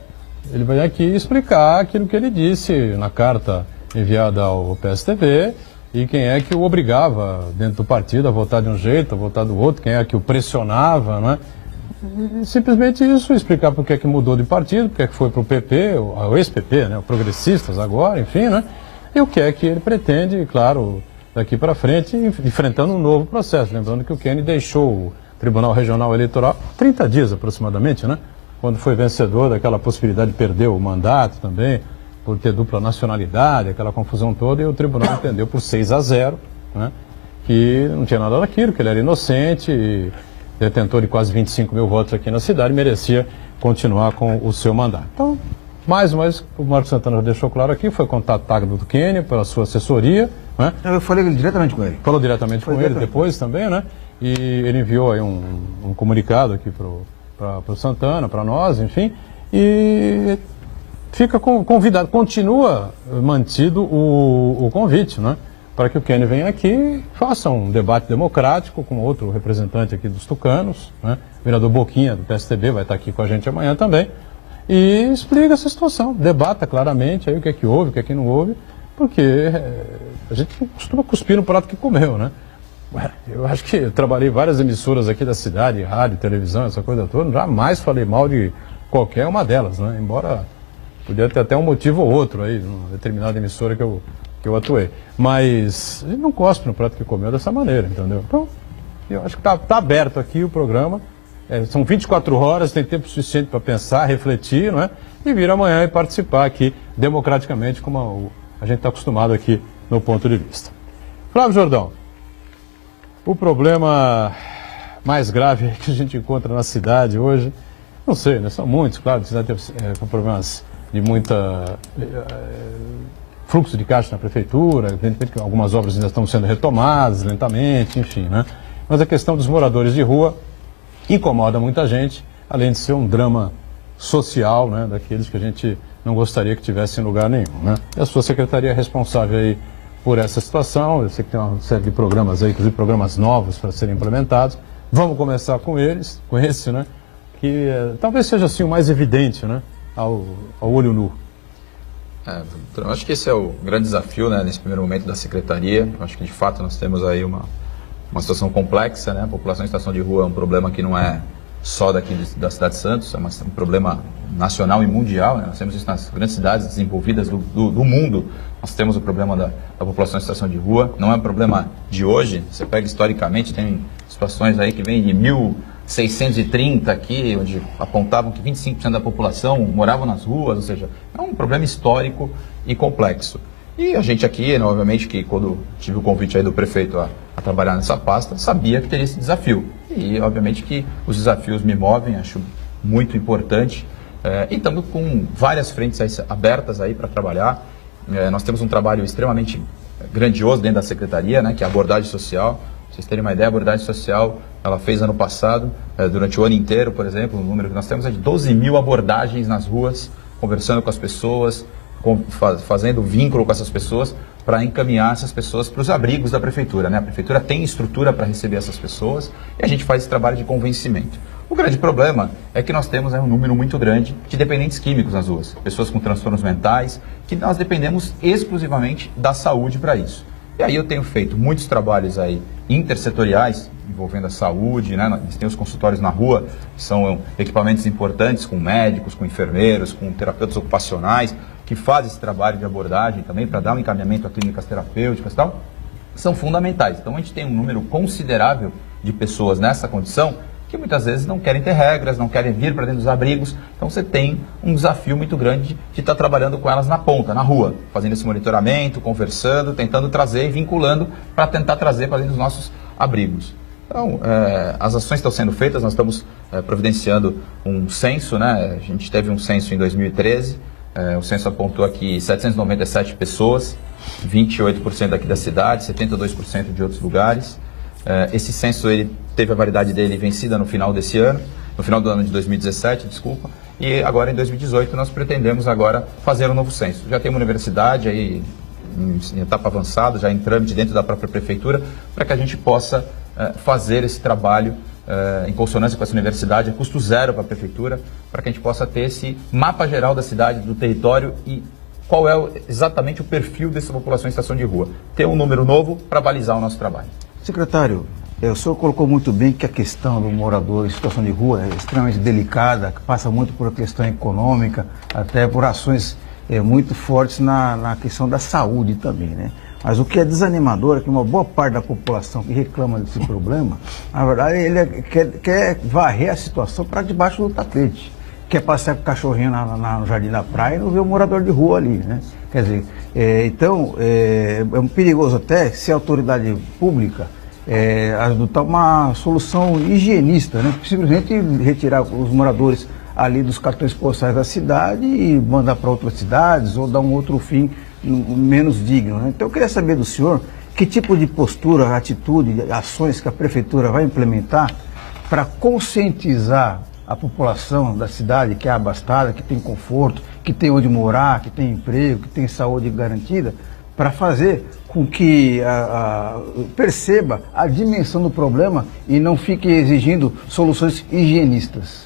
ele vai aqui explicar aquilo que ele disse na carta enviada ao PSTV e quem é que o obrigava dentro do partido a votar de um jeito, a votar do outro, quem é que o pressionava, não é? E simplesmente isso, explicar por que é que mudou de partido, por que é que foi para o PP, o ex-PP, né? O Progressistas agora, enfim, né? E o que é que ele pretende, claro, daqui para frente, enfrentando um novo processo. Lembrando que o Kenny deixou o Tribunal Regional Eleitoral 30 dias aproximadamente, né? Quando foi vencedor daquela possibilidade de perder o mandato também, por ter dupla nacionalidade, aquela confusão toda, e o tribunal entendeu por 6-0, né? Que não tinha nada daquilo, que ele era inocente, e detentor de quase 25 mil votos aqui na cidade, merecia continuar com o seu mandato. Então, mais uma vez, o Marcos Santana já deixou claro aqui, foi contatado do Kenny pela sua assessoria, né? Eu falei diretamente com ele. Falou diretamente com ele depois também, né? E ele enviou aí um comunicado aqui para o Santana, para nós, enfim, e fica convidado, continua mantido o convite, né? Para que o Kenny venha aqui e faça um debate democrático com outro representante aqui dos tucanos, né? O vereador Boquinha, do PSTB, vai estar aqui com a gente amanhã também, e explica essa situação, debata claramente aí o que é que houve, o que é que não houve, porque a gente não costuma cuspir no prato que comeu, né? Eu acho que eu trabalhei em várias emissoras aqui da cidade, rádio, televisão, essa coisa toda, jamais falei mal de qualquer uma delas, né? Embora podia ter até um motivo ou outro aí, numa determinada emissora que eu atuei. Mas a gente não cospe no prato que comeu dessa maneira, entendeu? Então, eu acho que tá aberto aqui o programa. São 24 horas, tem tempo suficiente para pensar, refletir, não é? E vir amanhã e participar aqui democraticamente, como a gente está acostumado aqui no Ponto de Vista. Flávio Jordão, o problema mais grave que a gente encontra na cidade hoje, não sei, né? São muitos, claro, a cidade tem problemas de muita fluxo de caixa na prefeitura, evidentemente que algumas obras ainda estão sendo retomadas lentamente, enfim, né? Mas a questão dos moradores de rua incomoda muita gente, além de ser um drama social, né, daqueles que a gente não gostaria que tivesse em lugar nenhum, né? E a sua secretaria é responsável aí por essa situação. Eu sei que tem uma série de programas aí, inclusive programas novos para serem implementados. Vamos começar com eles, com esse, né, que talvez seja assim o mais evidente, né, ao olho nu. Eu acho que esse é o grande desafio, né, nesse primeiro momento da secretaria. Eu acho que de fato nós temos aí uma situação complexa, né? A população em situação de rua é um problema que não é só daqui da cidade de Santos, é um problema nacional e mundial, né? Nós temos isso nas grandes cidades desenvolvidas do mundo. Nós temos o problema da população em situação de rua. Não é um problema de hoje. Você pega historicamente, tem situações aí que vêm de 1630 aqui, onde apontavam que 25% da população moravam nas ruas, ou seja, é um problema histórico e complexo. E a gente aqui, né, obviamente, que quando tive o convite aí do prefeito a trabalhar nessa pasta, sabia que teria esse desafio. E, obviamente, que os desafios me movem, acho muito importante. E estamos com várias frentes aí abertas aí para trabalhar. Nós temos um trabalho extremamente grandioso dentro da secretaria, né, que é a abordagem social. Pra vocês terem uma ideia, a abordagem social, ela fez ano passado, durante o ano inteiro, por exemplo, o número que nós temos é de 12 mil abordagens nas ruas, conversando com as pessoas, fazendo vínculo com essas pessoas para encaminhar essas pessoas para os abrigos da prefeitura, né? A prefeitura tem estrutura para receber essas pessoas e a gente faz esse trabalho de convencimento. O grande problema é que nós temos um número muito grande de dependentes químicos nas ruas, pessoas com transtornos mentais, que nós dependemos exclusivamente da saúde para isso. E aí eu tenho feito muitos trabalhos aí intersetoriais envolvendo a saúde, né? Nós temos os consultórios na rua, que são equipamentos importantes com médicos, com enfermeiros, com terapeutas ocupacionais, que fazem esse trabalho de abordagem também para dar um encaminhamento a clínicas terapêuticas e tal, são fundamentais. Então a gente tem um número considerável de pessoas nessa condição que muitas vezes não querem ter regras, não querem vir para dentro dos abrigos. Então você tem um desafio muito grande de estar trabalhando com elas na ponta, na rua, fazendo esse monitoramento, conversando, tentando trazer e vinculando para tentar trazer para dentro dos nossos abrigos. Então, as ações estão sendo feitas, nós estamos providenciando um censo, né? A gente teve um censo em 2013, o censo apontou aqui 797 pessoas 28% aqui da cidade, 72% de outros lugares. Esse censo ele teve a validade dele vencida no final desse ano, no final do ano de 2017, desculpa, e agora em 2018 nós pretendemos agora fazer um novo censo. Já tem uma universidade aí em etapa avançada, já em trâmite dentro da própria prefeitura, para que a gente possa fazer esse trabalho em consonância com essa universidade, a custo zero para a prefeitura, para que a gente possa ter esse mapa geral da cidade, do território e qual é exatamente o perfil dessa população em situação de rua. Ter um número novo para balizar o nosso trabalho. Secretário, o senhor colocou muito bem que a questão do morador em situação de rua é extremamente delicada, que passa muito por questão econômica, até por ações muito fortes na questão da saúde também, né? Mas o que é desanimador é que uma boa parte da população que reclama desse problema, na verdade, ele quer varrer a situação para debaixo do tapete. Quer passear com o cachorrinho no jardim da praia e não ver o morador de rua ali, né? Quer dizer, então, é perigoso até se a autoridade pública adotar uma solução higienista, né? Simplesmente retirar os moradores ali dos cartões postais da cidade e mandar para outras cidades ou dar um outro fim menos digno, né? Então eu queria saber do senhor que tipo de postura, atitude, ações que a prefeitura vai implementar para conscientizar a população da cidade que é abastada, que tem conforto, que tem onde morar, que tem emprego, que tem saúde garantida, para fazer com que perceba a dimensão do problema e não fique exigindo soluções higienistas.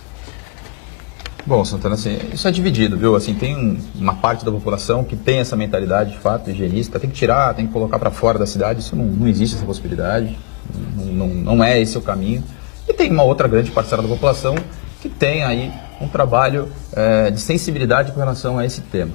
Bom, Santana, assim, isso é dividido, viu? Assim, tem uma parte da população que tem essa mentalidade, de fato, higienista, tem que tirar, tem que colocar para fora da cidade, isso não existe essa possibilidade, não é esse o caminho. E tem uma outra grande parcela da população que tem aí um trabalho de sensibilidade com relação a esse tema.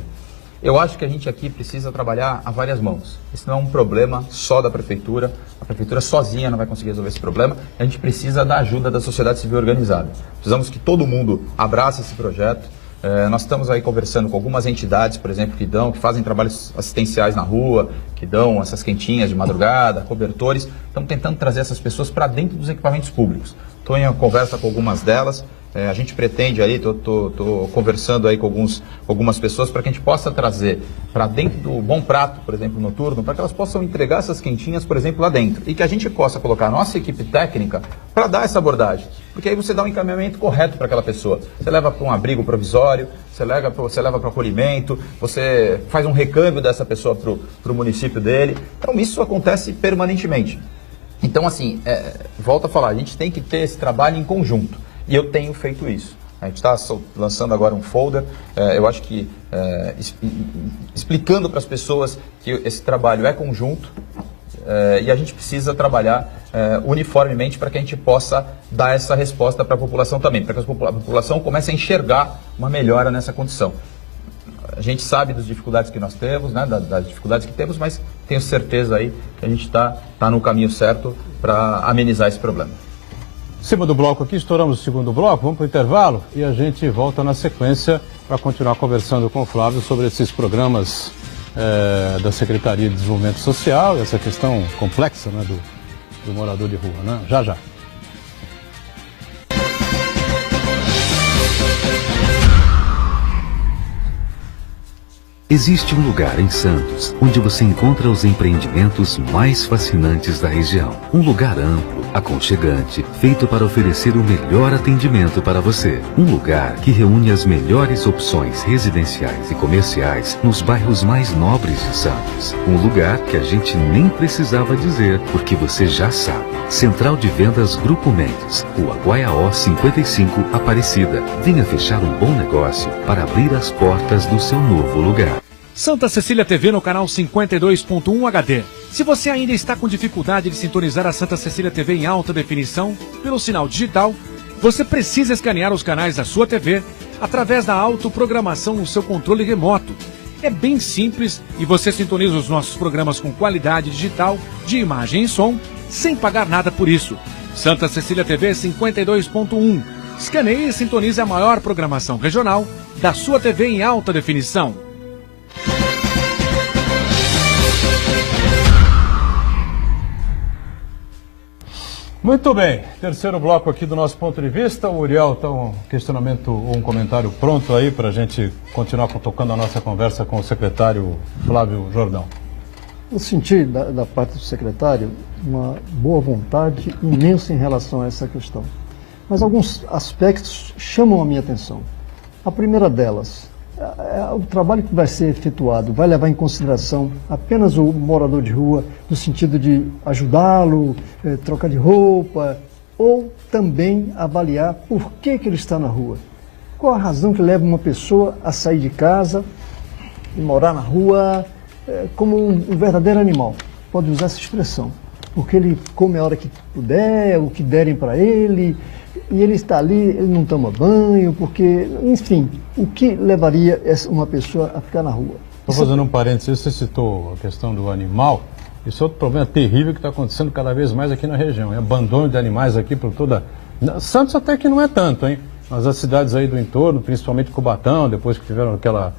Eu acho que a gente aqui precisa trabalhar a várias mãos. Isso não é um problema só da prefeitura. A prefeitura sozinha não vai conseguir resolver esse problema. A gente precisa da ajuda da sociedade civil organizada. Precisamos que todo mundo abrace esse projeto. Nós estamos aí conversando com algumas entidades, por exemplo, que fazem trabalhos assistenciais na rua, que dão essas quentinhas de madrugada, cobertores. Estamos tentando trazer essas pessoas para dentro dos equipamentos públicos. Estou em conversa com algumas delas. A gente pretende aí, estou conversando aí com algumas pessoas para que a gente possa trazer para dentro do Bom Prato, por exemplo, noturno, para que elas possam entregar essas quentinhas, por exemplo, lá dentro. E que a gente possa colocar a nossa equipe técnica para dar essa abordagem. Porque aí você dá um encaminhamento correto para aquela pessoa. Você leva para um abrigo provisório, você leva para acolhimento, você faz um recâmbio dessa pessoa para o município dele. Então isso acontece permanentemente. Então, assim, volto a falar, a gente tem que ter esse trabalho em conjunto. E eu tenho feito isso. A gente está lançando agora um folder, eu acho que explicando para as pessoas que esse trabalho é conjunto e a gente precisa trabalhar uniformemente para que a gente possa dar essa resposta para a população também, para que a população comece a enxergar uma melhora nessa condição. A gente sabe das dificuldades que nós temos, né, das dificuldades que temos, mas tenho certeza aí que a gente está no caminho certo para amenizar esse problema. Em cima do bloco aqui, estouramos o segundo bloco, vamos para o intervalo e a gente volta na sequência para continuar conversando com o Flávio sobre esses programas da Secretaria de Desenvolvimento Social, essa questão complexa, né, do morador de rua, né? Já, já. Existe um lugar em Santos onde você encontra os empreendimentos mais fascinantes da região. Um lugar amplo, aconchegante, feito para oferecer o melhor atendimento para você. Um lugar que reúne as melhores opções residenciais e comerciais nos bairros mais nobres de Santos. Um lugar que a gente nem precisava dizer, porque você já sabe. Central de Vendas Grupo Mendes, Rua Guaiaó 55, Aparecida. Venha fechar um bom negócio para abrir as portas do seu novo lugar. Santa Cecília TV no canal 52.1 HD. Se você ainda está com dificuldade de sintonizar a Santa Cecília TV em alta definição pelo sinal digital, você precisa escanear os canais da sua TV através da autoprogramação no seu controle remoto. É bem simples e você sintoniza os nossos programas com qualidade digital, de imagem e som, sem pagar nada por isso. Santa Cecília TV 52.1. Escaneie e sintonize a maior programação regional da sua TV em alta definição. Muito bem, terceiro bloco aqui do nosso ponto de vista. O Uriel está um questionamento ou um comentário pronto aí para a gente continuar tocando a nossa conversa com o secretário Flávio Jordão. Eu senti da parte do secretário uma boa vontade imensa em relação a essa questão. Mas alguns aspectos chamam a minha atenção. A primeira delas, o trabalho que vai ser efetuado vai levar em consideração apenas o morador de rua, no sentido de ajudá-lo, trocar de roupa, ou também avaliar por que ele está na rua. Qual a razão que leva uma pessoa a sair de casa e morar na rua como um verdadeiro animal? Pode usar essa expressão. Porque ele come a hora que puder, o que derem para ele, e ele está ali, ele não toma banho, porque, enfim, o que levaria uma pessoa a ficar na rua? Estou fazendo um parênteses, você citou a questão do animal. Isso é outro problema terrível que está acontecendo cada vez mais aqui na região. É abandono de animais aqui por toda... Santos até que não é tanto, hein? Mas as cidades aí do entorno, principalmente Cubatão, depois que tiveram aquela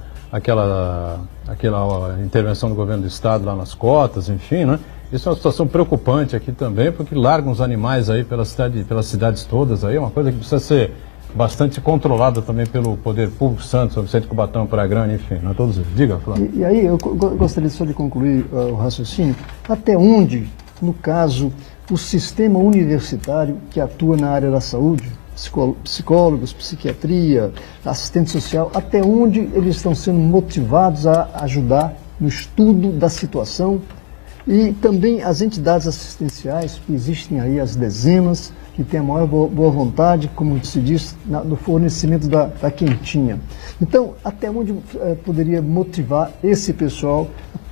intervenção do governo do estado lá nas cotas, enfim, né? Isso é uma situação preocupante aqui também, porque largam os animais aí pelas cidades todas aí, é uma coisa que precisa ser bastante controlada também pelo poder público, Santos, São Vicente, Cubatão, Praia Grande, enfim, não todos eles. Diga, Flávio. E aí eu gostaria só de concluir o raciocínio, até onde, no caso, o sistema universitário que atua na área da saúde, psicólogos, psiquiatria, assistente social, até onde eles estão sendo motivados a ajudar no estudo da situação, e também as entidades assistenciais, que existem aí as dezenas, que têm a maior boa vontade, como se diz, no fornecimento da quentinha. Então, até onde poderia motivar esse pessoal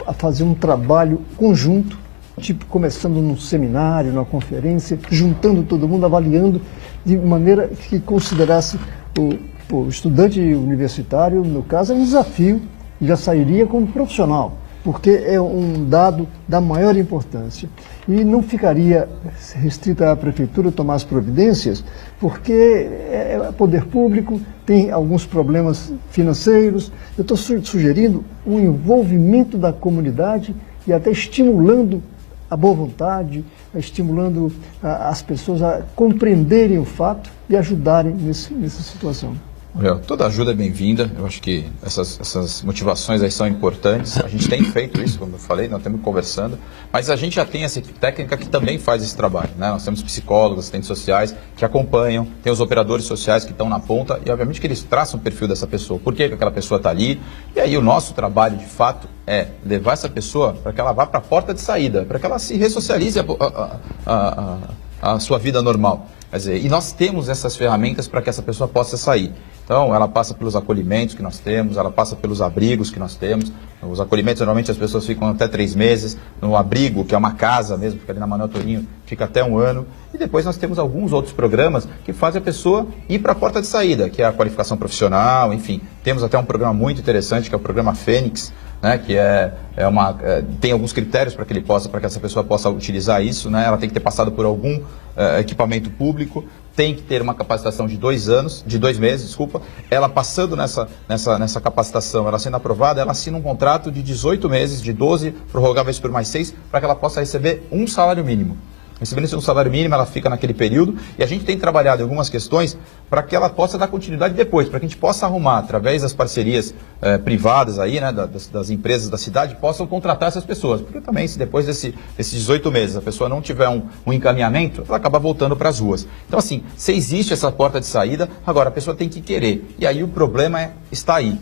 a fazer um trabalho conjunto, tipo começando num seminário, numa conferência, juntando todo mundo, avaliando de maneira que considerasse o estudante universitário, no caso, é um desafio, já sairia como profissional, porque é um dado da maior importância. E não ficaria restrita à prefeitura tomar as providências, porque é poder público, tem alguns problemas financeiros. Eu estou sugerindo um envolvimento da comunidade e até estimulando a boa vontade, estimulando as pessoas a compreenderem o fato e ajudarem nessa situação. Toda ajuda é bem-vinda, eu acho que essas motivações aí são importantes, a gente tem feito isso, como eu falei, nós estamos conversando, mas a gente já tem essa equipe técnica que também faz esse trabalho, né? Nós temos psicólogos, assistentes sociais que acompanham, tem os operadores sociais que estão na ponta e obviamente que eles traçam o perfil dessa pessoa, por que aquela pessoa está ali, e aí o nosso trabalho de fato é levar essa pessoa para que ela vá para a porta de saída, para que ela se ressocialize a sua vida normal. Quer dizer, e nós temos essas ferramentas para que essa pessoa possa sair. Então, ela passa pelos acolhimentos que nós temos, ela passa pelos abrigos que nós temos. Os acolhimentos, normalmente, as pessoas ficam até 3 meses. No abrigo, que é uma casa mesmo, fica ali na Manuel Torinho, fica até 1 ano. E depois nós temos alguns outros programas que fazem a pessoa ir para a porta de saída, que é a qualificação profissional, enfim. Temos até um programa muito interessante, que é o programa Fênix, né, que tem alguns critérios para que essa pessoa possa utilizar isso, né? Ela tem que ter passado por algum equipamento público, tem que ter uma capacitação de 2 meses, ela passando nessa capacitação, ela sendo aprovada, ela assina um contrato de 18 meses, de 12, prorrogáveis por mais 6, para que ela possa receber um salário mínimo. Recebendo esse salário mínimo, ela fica naquele período e a gente tem trabalhado em algumas questões para que ela possa dar continuidade depois, para que a gente possa arrumar, através das parcerias privadas aí, né, das empresas da cidade, possam contratar essas pessoas. Porque também, se depois desses 18 meses a pessoa não tiver um encaminhamento, ela acaba voltando para as ruas. Então, assim, se existe essa porta de saída, agora a pessoa tem que querer. E aí o problema está aí.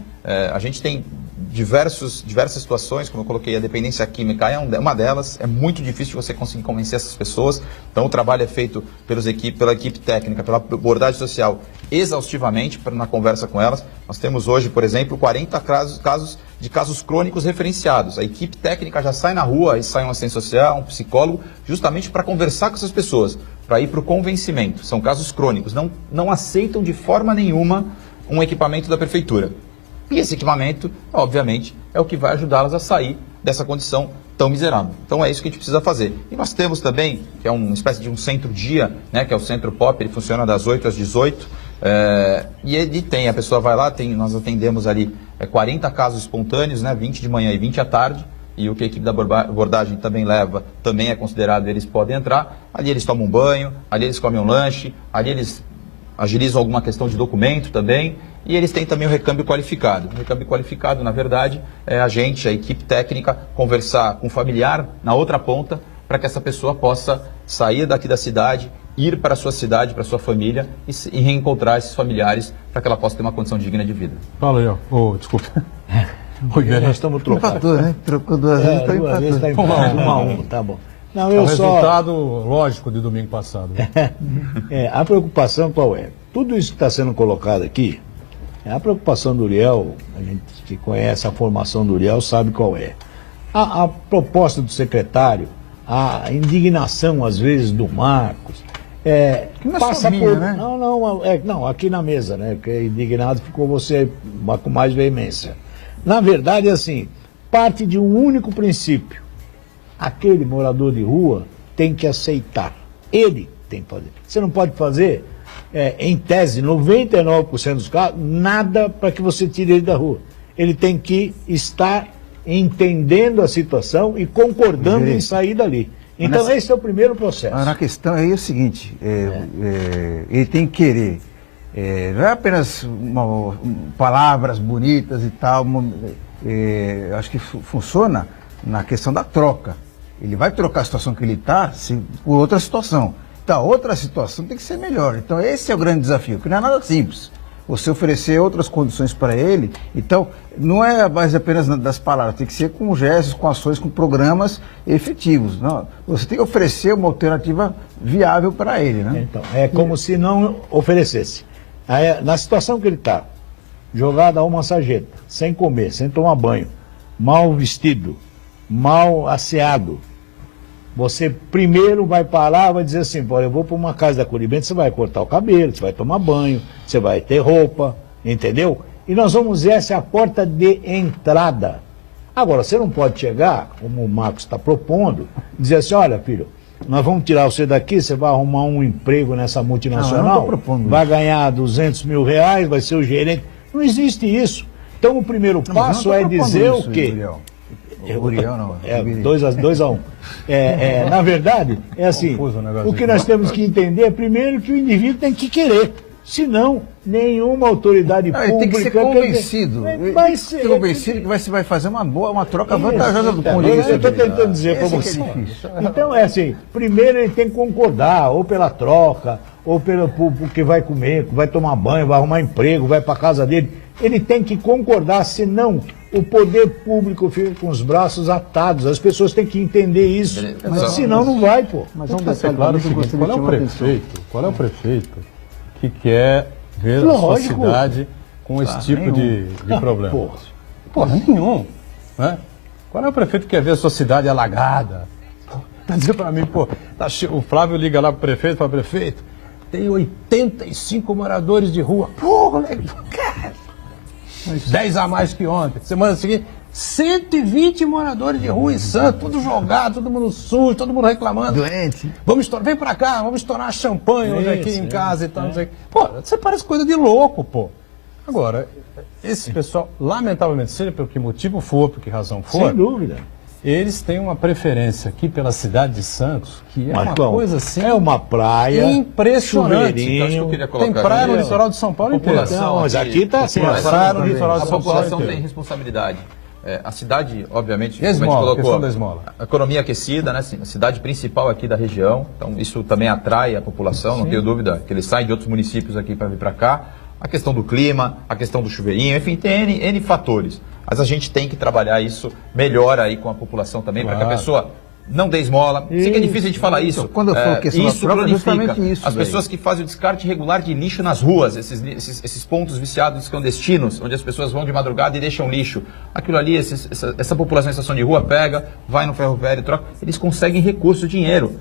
A gente tem diversas situações, como eu coloquei, a dependência química é uma delas, é muito difícil você conseguir convencer essas pessoas, então o trabalho é feito pela equipe técnica, pela abordagem social, exaustivamente, na conversa com elas. Nós temos hoje, por exemplo, 40 casos crônicos referenciados. A equipe técnica já sai na rua, aí sai um assistente social, um psicólogo, justamente para conversar com essas pessoas, para ir para o convencimento. São casos crônicos, não aceitam de forma nenhuma um equipamento da prefeitura. E esse equipamento, obviamente, é o que vai ajudá-las a sair dessa condição tão miserável. Então é isso que a gente precisa fazer. E nós temos também, que é uma espécie de um centro-dia, né, que é o Centro Pop, ele funciona das 8 às 18. E ele tem, a pessoa vai lá, nós atendemos ali 40 casos espontâneos, né, 20 de manhã e 20 à tarde. E o que a equipe da abordagem também leva, também é considerado, eles podem entrar. Ali eles tomam um banho, ali eles comem um lanche, ali eles agilizam alguma questão de documento também. E eles têm também o recâmbio qualificado. O recâmbio qualificado, na verdade, é a gente, a equipe técnica, conversar com o familiar na outra ponta para que essa pessoa possa sair daqui da cidade, ir para a sua cidade, para a sua família e reencontrar esses familiares para que ela possa ter uma condição digna de vida. Fala aí, ó. Desculpa. Nós estamos trocando. Empatou, né? Trocou duas vezes, então Duas vezes está empatou. empatado, 1 a 1, tá bom. Não, É o eu só... resultado lógico de domingo passado. A preocupação qual é? Tudo isso que está sendo colocado aqui, a preocupação do Uriel, a gente que conhece a formação do Uriel sabe qual é. A proposta do secretário, a indignação às vezes do Marcos, Que não é passa só minha, por... né? Não, aqui na mesa, né? Porque indignado ficou você com mais veemência. Na verdade, assim, parte de um único princípio. Aquele morador de rua tem que aceitar. Ele tem que fazer. Você não pode fazer, em tese, 99% dos casos, nada para que você tire ele da rua. Ele tem que estar entendendo a situação e concordando em sair dali. Então, esse é o primeiro processo. A questão aí é o seguinte, ele tem que querer, não é apenas palavras bonitas e tal, acho que funciona na questão da troca. Ele vai trocar a situação que ele está por outra situação. Então, outra situação tem que ser melhor. Então, esse é o grande desafio, que não é nada simples. Você oferecer outras condições para ele. Então, não é a base apenas das palavras, tem que ser com gestos, com ações, com programas efetivos. Não, você tem que oferecer uma alternativa viável para ele, né? Então, é como se não oferecesse. Aí, na situação que ele está, jogado a uma sarjeta, sem comer, sem tomar banho, mal vestido, mal asseado, você primeiro vai parar, vai dizer assim, eu vou para uma casa de acolhimento, você vai cortar o cabelo, você vai tomar banho, você vai ter roupa, entendeu? E nós vamos dizer, essa é a porta de entrada. Agora, você não pode chegar, como o Marcos está propondo, dizer assim, olha, filho, nós vamos tirar você daqui, você vai arrumar um emprego nessa multinacional, não, eu não tô propondo vai isso. ganhar R$200 mil, vai ser o gerente. Não existe isso. Então, o primeiro passo é dizer o quê? Uriel não. 2 a 1. Na verdade, é assim, o que nós temos que entender é primeiro que o indivíduo tem que querer. Senão, nenhuma autoridade pública... Ele tem que ser convencido. Vai ser convencido que você vai fazer uma troca vantajosa do ponto de vista. Eu estou tentando dizer para você. É difícil. Então, é assim, primeiro ele tem que concordar, ou pela troca, ou pelo que vai comer, vai tomar banho, vai arrumar emprego, vai para casa dele. Ele tem que concordar, senão o poder público fica com os braços atados. As pessoas têm que entender isso. Senão não vai, pô. Mas Tem um que ser detalhe claro o também que eu seguinte, gostaria qual é de o chamar a atenção. Qual é o prefeito que quer ver a sua Lógico. cidade com esse tipo de problema? Porra, nenhum. Né? Qual é o prefeito que quer ver a sua cidade alagada? Tá dizendo para mim, o Flávio liga lá pro prefeito e fala, prefeito, tem 85 moradores de rua. Porra, cara, 10 a mais que ontem. Semana seguinte, 120 moradores de rua em Santos, tudo jogado, todo mundo sujo, todo mundo reclamando. Doente. Vem pra cá, vamos estourar champanhe hoje aqui em casa e tal, não sei o quê. Pô, você parece coisa de louco, pô. Agora, esse pessoal, lamentavelmente, seja por que motivo for, por que razão for, Sem dúvida. eles têm uma preferência aqui pela cidade de Santos, que é Marcão, uma coisa assim... é uma praia, impressionante. Então, acho que eu queria colocar Tem praia no aqui, litoral de São Paulo inteiro. população Não, mas aqui tá assim, Tem praia no litoral de A São Paulo população inteiro. tem responsabilidade. A cidade, obviamente, E a como esmola, a gente a questão colocou, da esmola? a economia aquecida, né? A cidade principal aqui da região, então isso também atrai a população, não tenho dúvida que eles saem de outros municípios aqui para vir para cá. A questão do clima, a questão do chuveirinho, enfim, tem N fatores. Mas a gente tem que trabalhar isso melhor aí com a população também, para que a pessoa não dê esmola. Sei que é difícil a gente falar isso. Quando eu falo questão da isso troca, é cronifica. justamente isso, As pessoas que fazem o descarte irregular de lixo nas ruas, esses pontos viciados clandestinos, onde as pessoas vão de madrugada e deixam lixo. Aquilo ali, essa população em situação de rua pega, vai no ferro velho, troca. Eles conseguem recurso, dinheiro.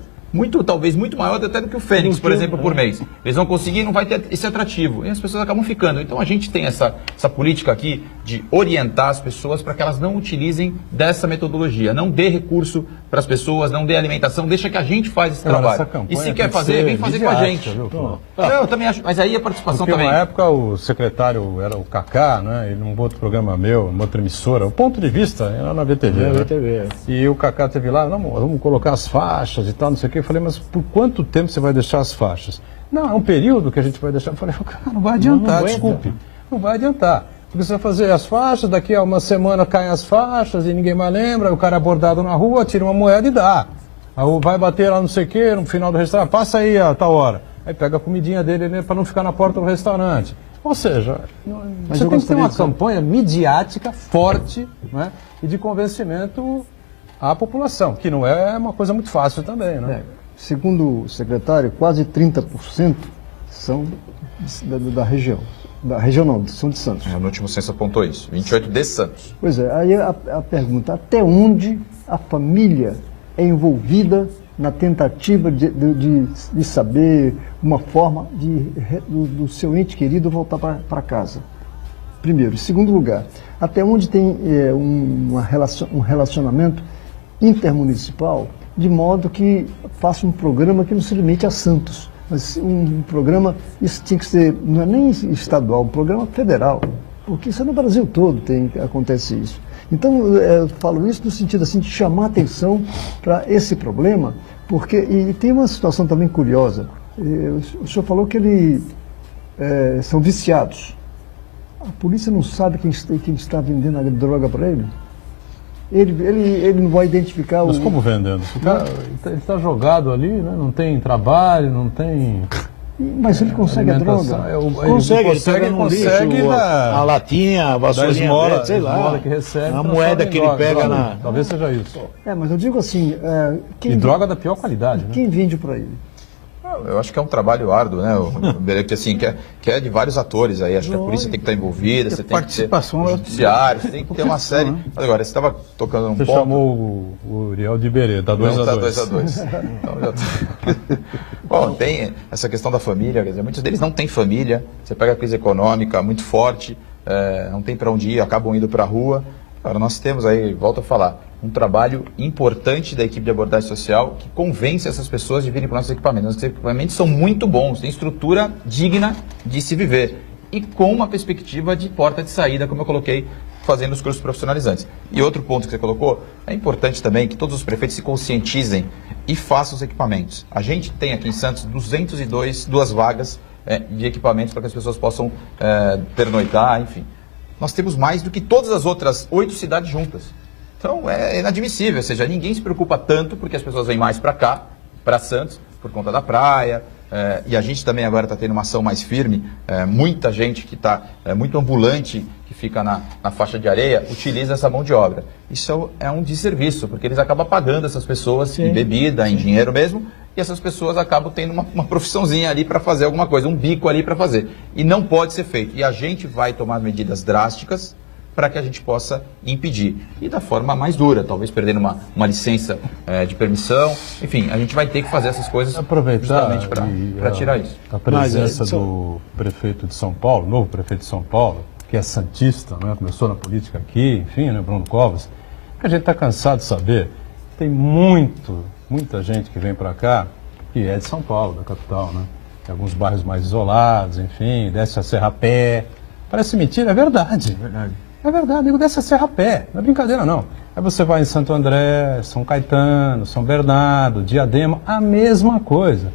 Talvez muito maior até do que o Fênix, por exemplo, por mês. Eles vão conseguir, não vai ter esse atrativo. E as pessoas acabam ficando. Então a gente tem essa política aqui de orientar as pessoas para que elas não utilizem dessa metodologia. Não dê recurso para as pessoas, não dê alimentação, deixa que a gente faz esse trabalho. E se quer fazer, vem fazer com a gente. Eu também acho, mas aí a participação Porque também. uma época o secretário era o Kaká, né? E num outro programa meu, numa outra emissora, o ponto de vista era na VTV. Na né? VTV. E o Kaká teve lá, não, vamos colocar as faixas e tal, não sei o quê. Eu falei, mas por quanto tempo você vai deixar as faixas? Não, é um período que a gente vai deixar. Eu falei, cara, não vai adiantar, Não aguenta. desculpe. não vai adiantar. Porque você vai fazer as faixas, daqui a uma semana caem as faixas e ninguém mais lembra, o cara é abordado na rua, tira uma moeda e dá. Aí vai bater lá não sei o quê, no final do restaurante, passa aí a tal hora. Aí pega a comidinha dele para não ficar na porta do restaurante. Ou seja, você tem que ter uma campanha midiática forte, né, e de convencimento à população, que não é uma coisa muito fácil também. Né? Segundo o secretário, quase 30% são da região. Da região não, são de Santos. No último censo apontou isso, 28 de Santos. Pois é, aí a pergunta, até onde a família é envolvida na tentativa de saber uma forma do seu ente querido voltar para casa? Primeiro. Em segundo lugar, até onde tem um relacionamento intermunicipal, de modo que faça um programa que não se limite a Santos, mas um programa, isso tinha que ser, não é nem estadual, um programa federal, porque isso é no Brasil todo acontece isso. Então, eu falo isso no sentido assim, de chamar atenção para esse problema, porque, e tem uma situação também curiosa, o senhor falou que eles são viciados. A polícia não sabe quem está vendendo a droga para ele? Ele não vai identificar Mas como vendendo? Ele está jogado ali, né? Não tem trabalho, não tem... Mas ele consegue a droga? Consegue a latinha, a vassourinha verde, sei lá, que recebe, a moeda que ele pega na... Talvez seja isso. Mas eu digo assim... E droga da pior qualidade, né? Quem vende para ele? Eu acho que é um trabalho árduo, né? Que assim, que é de vários atores aí. Acho que a polícia tem que estar envolvida, você tem que ter o judiciário, você tem que ter uma série. Mas agora, você estava tocando um ponto... Você chamou o Uriel de Iberê, tá 2-2. Tá 2-2. Bom, tem essa questão da família, quer dizer, muitos deles não têm família, você pega a crise econômica muito forte, não tem para onde ir, acabam indo para a rua. Agora, nós temos aí, volto a falar, um trabalho importante da equipe de abordagem social que convence essas pessoas de virem para os nossos equipamentos. Nossos equipamentos são muito bons, têm estrutura digna de se viver e com uma perspectiva de porta de saída, como eu coloquei, fazendo os cursos profissionalizantes. E outro ponto que você colocou, é importante também que todos os prefeitos se conscientizem e façam os equipamentos. A gente tem aqui em Santos 202 vagas de equipamentos para que as pessoas possam pernoitar, enfim. Nós temos mais do que todas as outras 8 cidades juntas. Então é inadmissível, ou seja, ninguém se preocupa tanto porque as pessoas vêm mais para cá, para Santos, por conta da praia. E a gente também agora está tendo uma ação mais firme. Muita gente que está, muito ambulante, que fica na faixa de areia, utiliza essa mão de obra. Isso é um desserviço, porque eles acabam pagando essas pessoas em bebida, em dinheiro mesmo, e essas pessoas acabam tendo uma profissãozinha ali para fazer alguma coisa, um bico ali para fazer. E não pode ser feito. E a gente vai tomar medidas drásticas para que a gente possa impedir. E da forma mais dura, talvez perdendo uma licença de permissão. Enfim, a gente vai ter que fazer essas coisas justamente para tirar isso. A presença do prefeito de São Paulo, novo prefeito de São Paulo, que é santista, né? Começou na política aqui, enfim, né? Bruno Covas, que a gente está cansado de saber, tem muita gente que vem para cá que é de São Paulo, da capital, né? Tem alguns bairros mais isolados, enfim, desce a serra a pé. Parece mentira, é verdade. É verdade, amigo, desce a serra a pé, não é brincadeira não. Aí você vai em Santo André, São Caetano, São Bernardo, Diadema, a mesma coisa.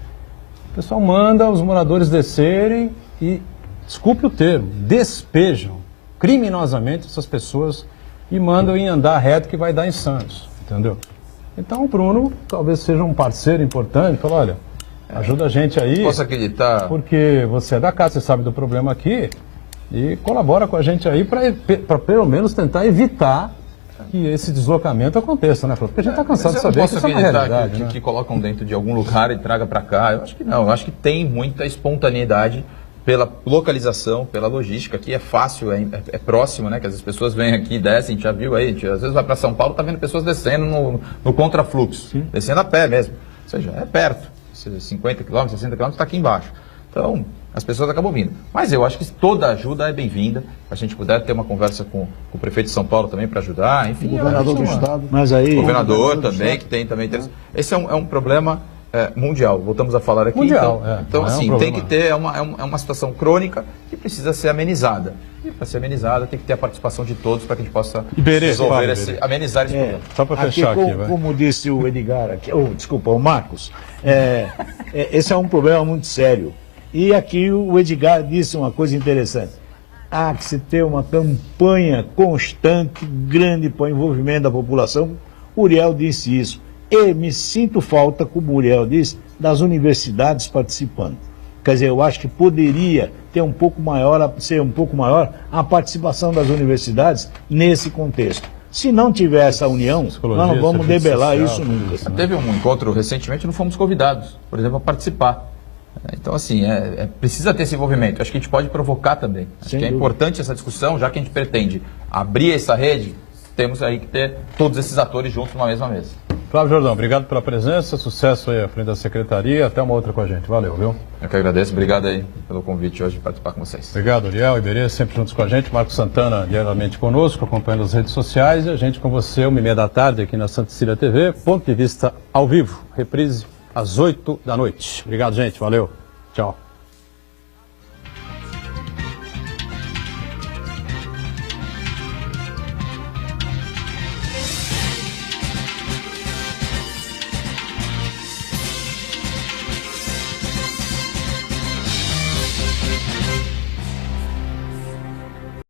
O pessoal manda os moradores descerem e, desculpe o termo, despejam criminosamente essas pessoas e mandam em andar reto que vai dar em Santos, entendeu? Então o Bruno talvez seja um parceiro importante, fala, olha, ajuda a gente aí. Posso acreditar? Porque você é da casa, você sabe do problema aqui. E colabora com a gente aí para pelo menos tentar evitar que esse deslocamento aconteça, né? Porque a gente está cansado de saber que isso é uma realidade. Que colocam dentro de algum lugar e traga para cá. Eu acho que não. Eu acho que tem muita espontaneidade pela localização, pela logística, que é fácil, é próximo, né? Que as pessoas vêm aqui e descem, a gente já viu aí, às vezes vai para São Paulo, tá vendo pessoas descendo no contrafluxo, descendo a pé mesmo. Ou seja, é perto. 50 km, 60 km está aqui embaixo. Então, as pessoas acabam vindo. Mas eu acho que toda ajuda é bem-vinda. Se a gente puder ter uma conversa com o prefeito de São Paulo também para ajudar, enfim. O governador do estado. Mas aí, o governador também, que tem também interesse. Esse é um problema mundial, voltamos a falar aqui. Mundial, então assim, tem que ter, é uma situação crônica que precisa ser amenizada. E para ser amenizada, tem que ter a participação de todos para que a gente possa resolver amenizar esse problema. Só para fechar aqui, como disse o Edgar, desculpa, o Marcos, esse é um problema muito sério. E aqui o Edgar disse uma coisa interessante. há que se ter uma campanha constante, grande para o envolvimento da população. Uriel disse isso. E me sinto falta, como o Uriel disse, das universidades participando. Quer dizer, eu acho que poderia ter ser um pouco maior a participação das universidades nesse contexto. Se não tiver essa união, nós não vamos debelar isso nunca. Teve um encontro recentemente, não fomos convidados, por exemplo, a participar. Então, assim, precisa ter esse envolvimento. Acho que a gente pode provocar também. Acho que é importante essa discussão, já que a gente pretende abrir essa rede, temos aí que ter todos esses atores juntos numa mesma mesa. Flávio Jordão, obrigado pela presença, sucesso aí à frente da Secretaria, até uma outra com a gente. Valeu, viu? Eu que agradeço, obrigado aí pelo convite hoje de participar com vocês. Obrigado, Uriel, Iberê, sempre juntos com a gente. Marcos Santana, diariamente conosco, acompanhando as redes sociais. E a gente com você, 1h30 da tarde, aqui na Santa Cecília TV. Ponto de vista ao vivo. Reprise às 8 da noite. Obrigado, gente. Valeu. Tchau.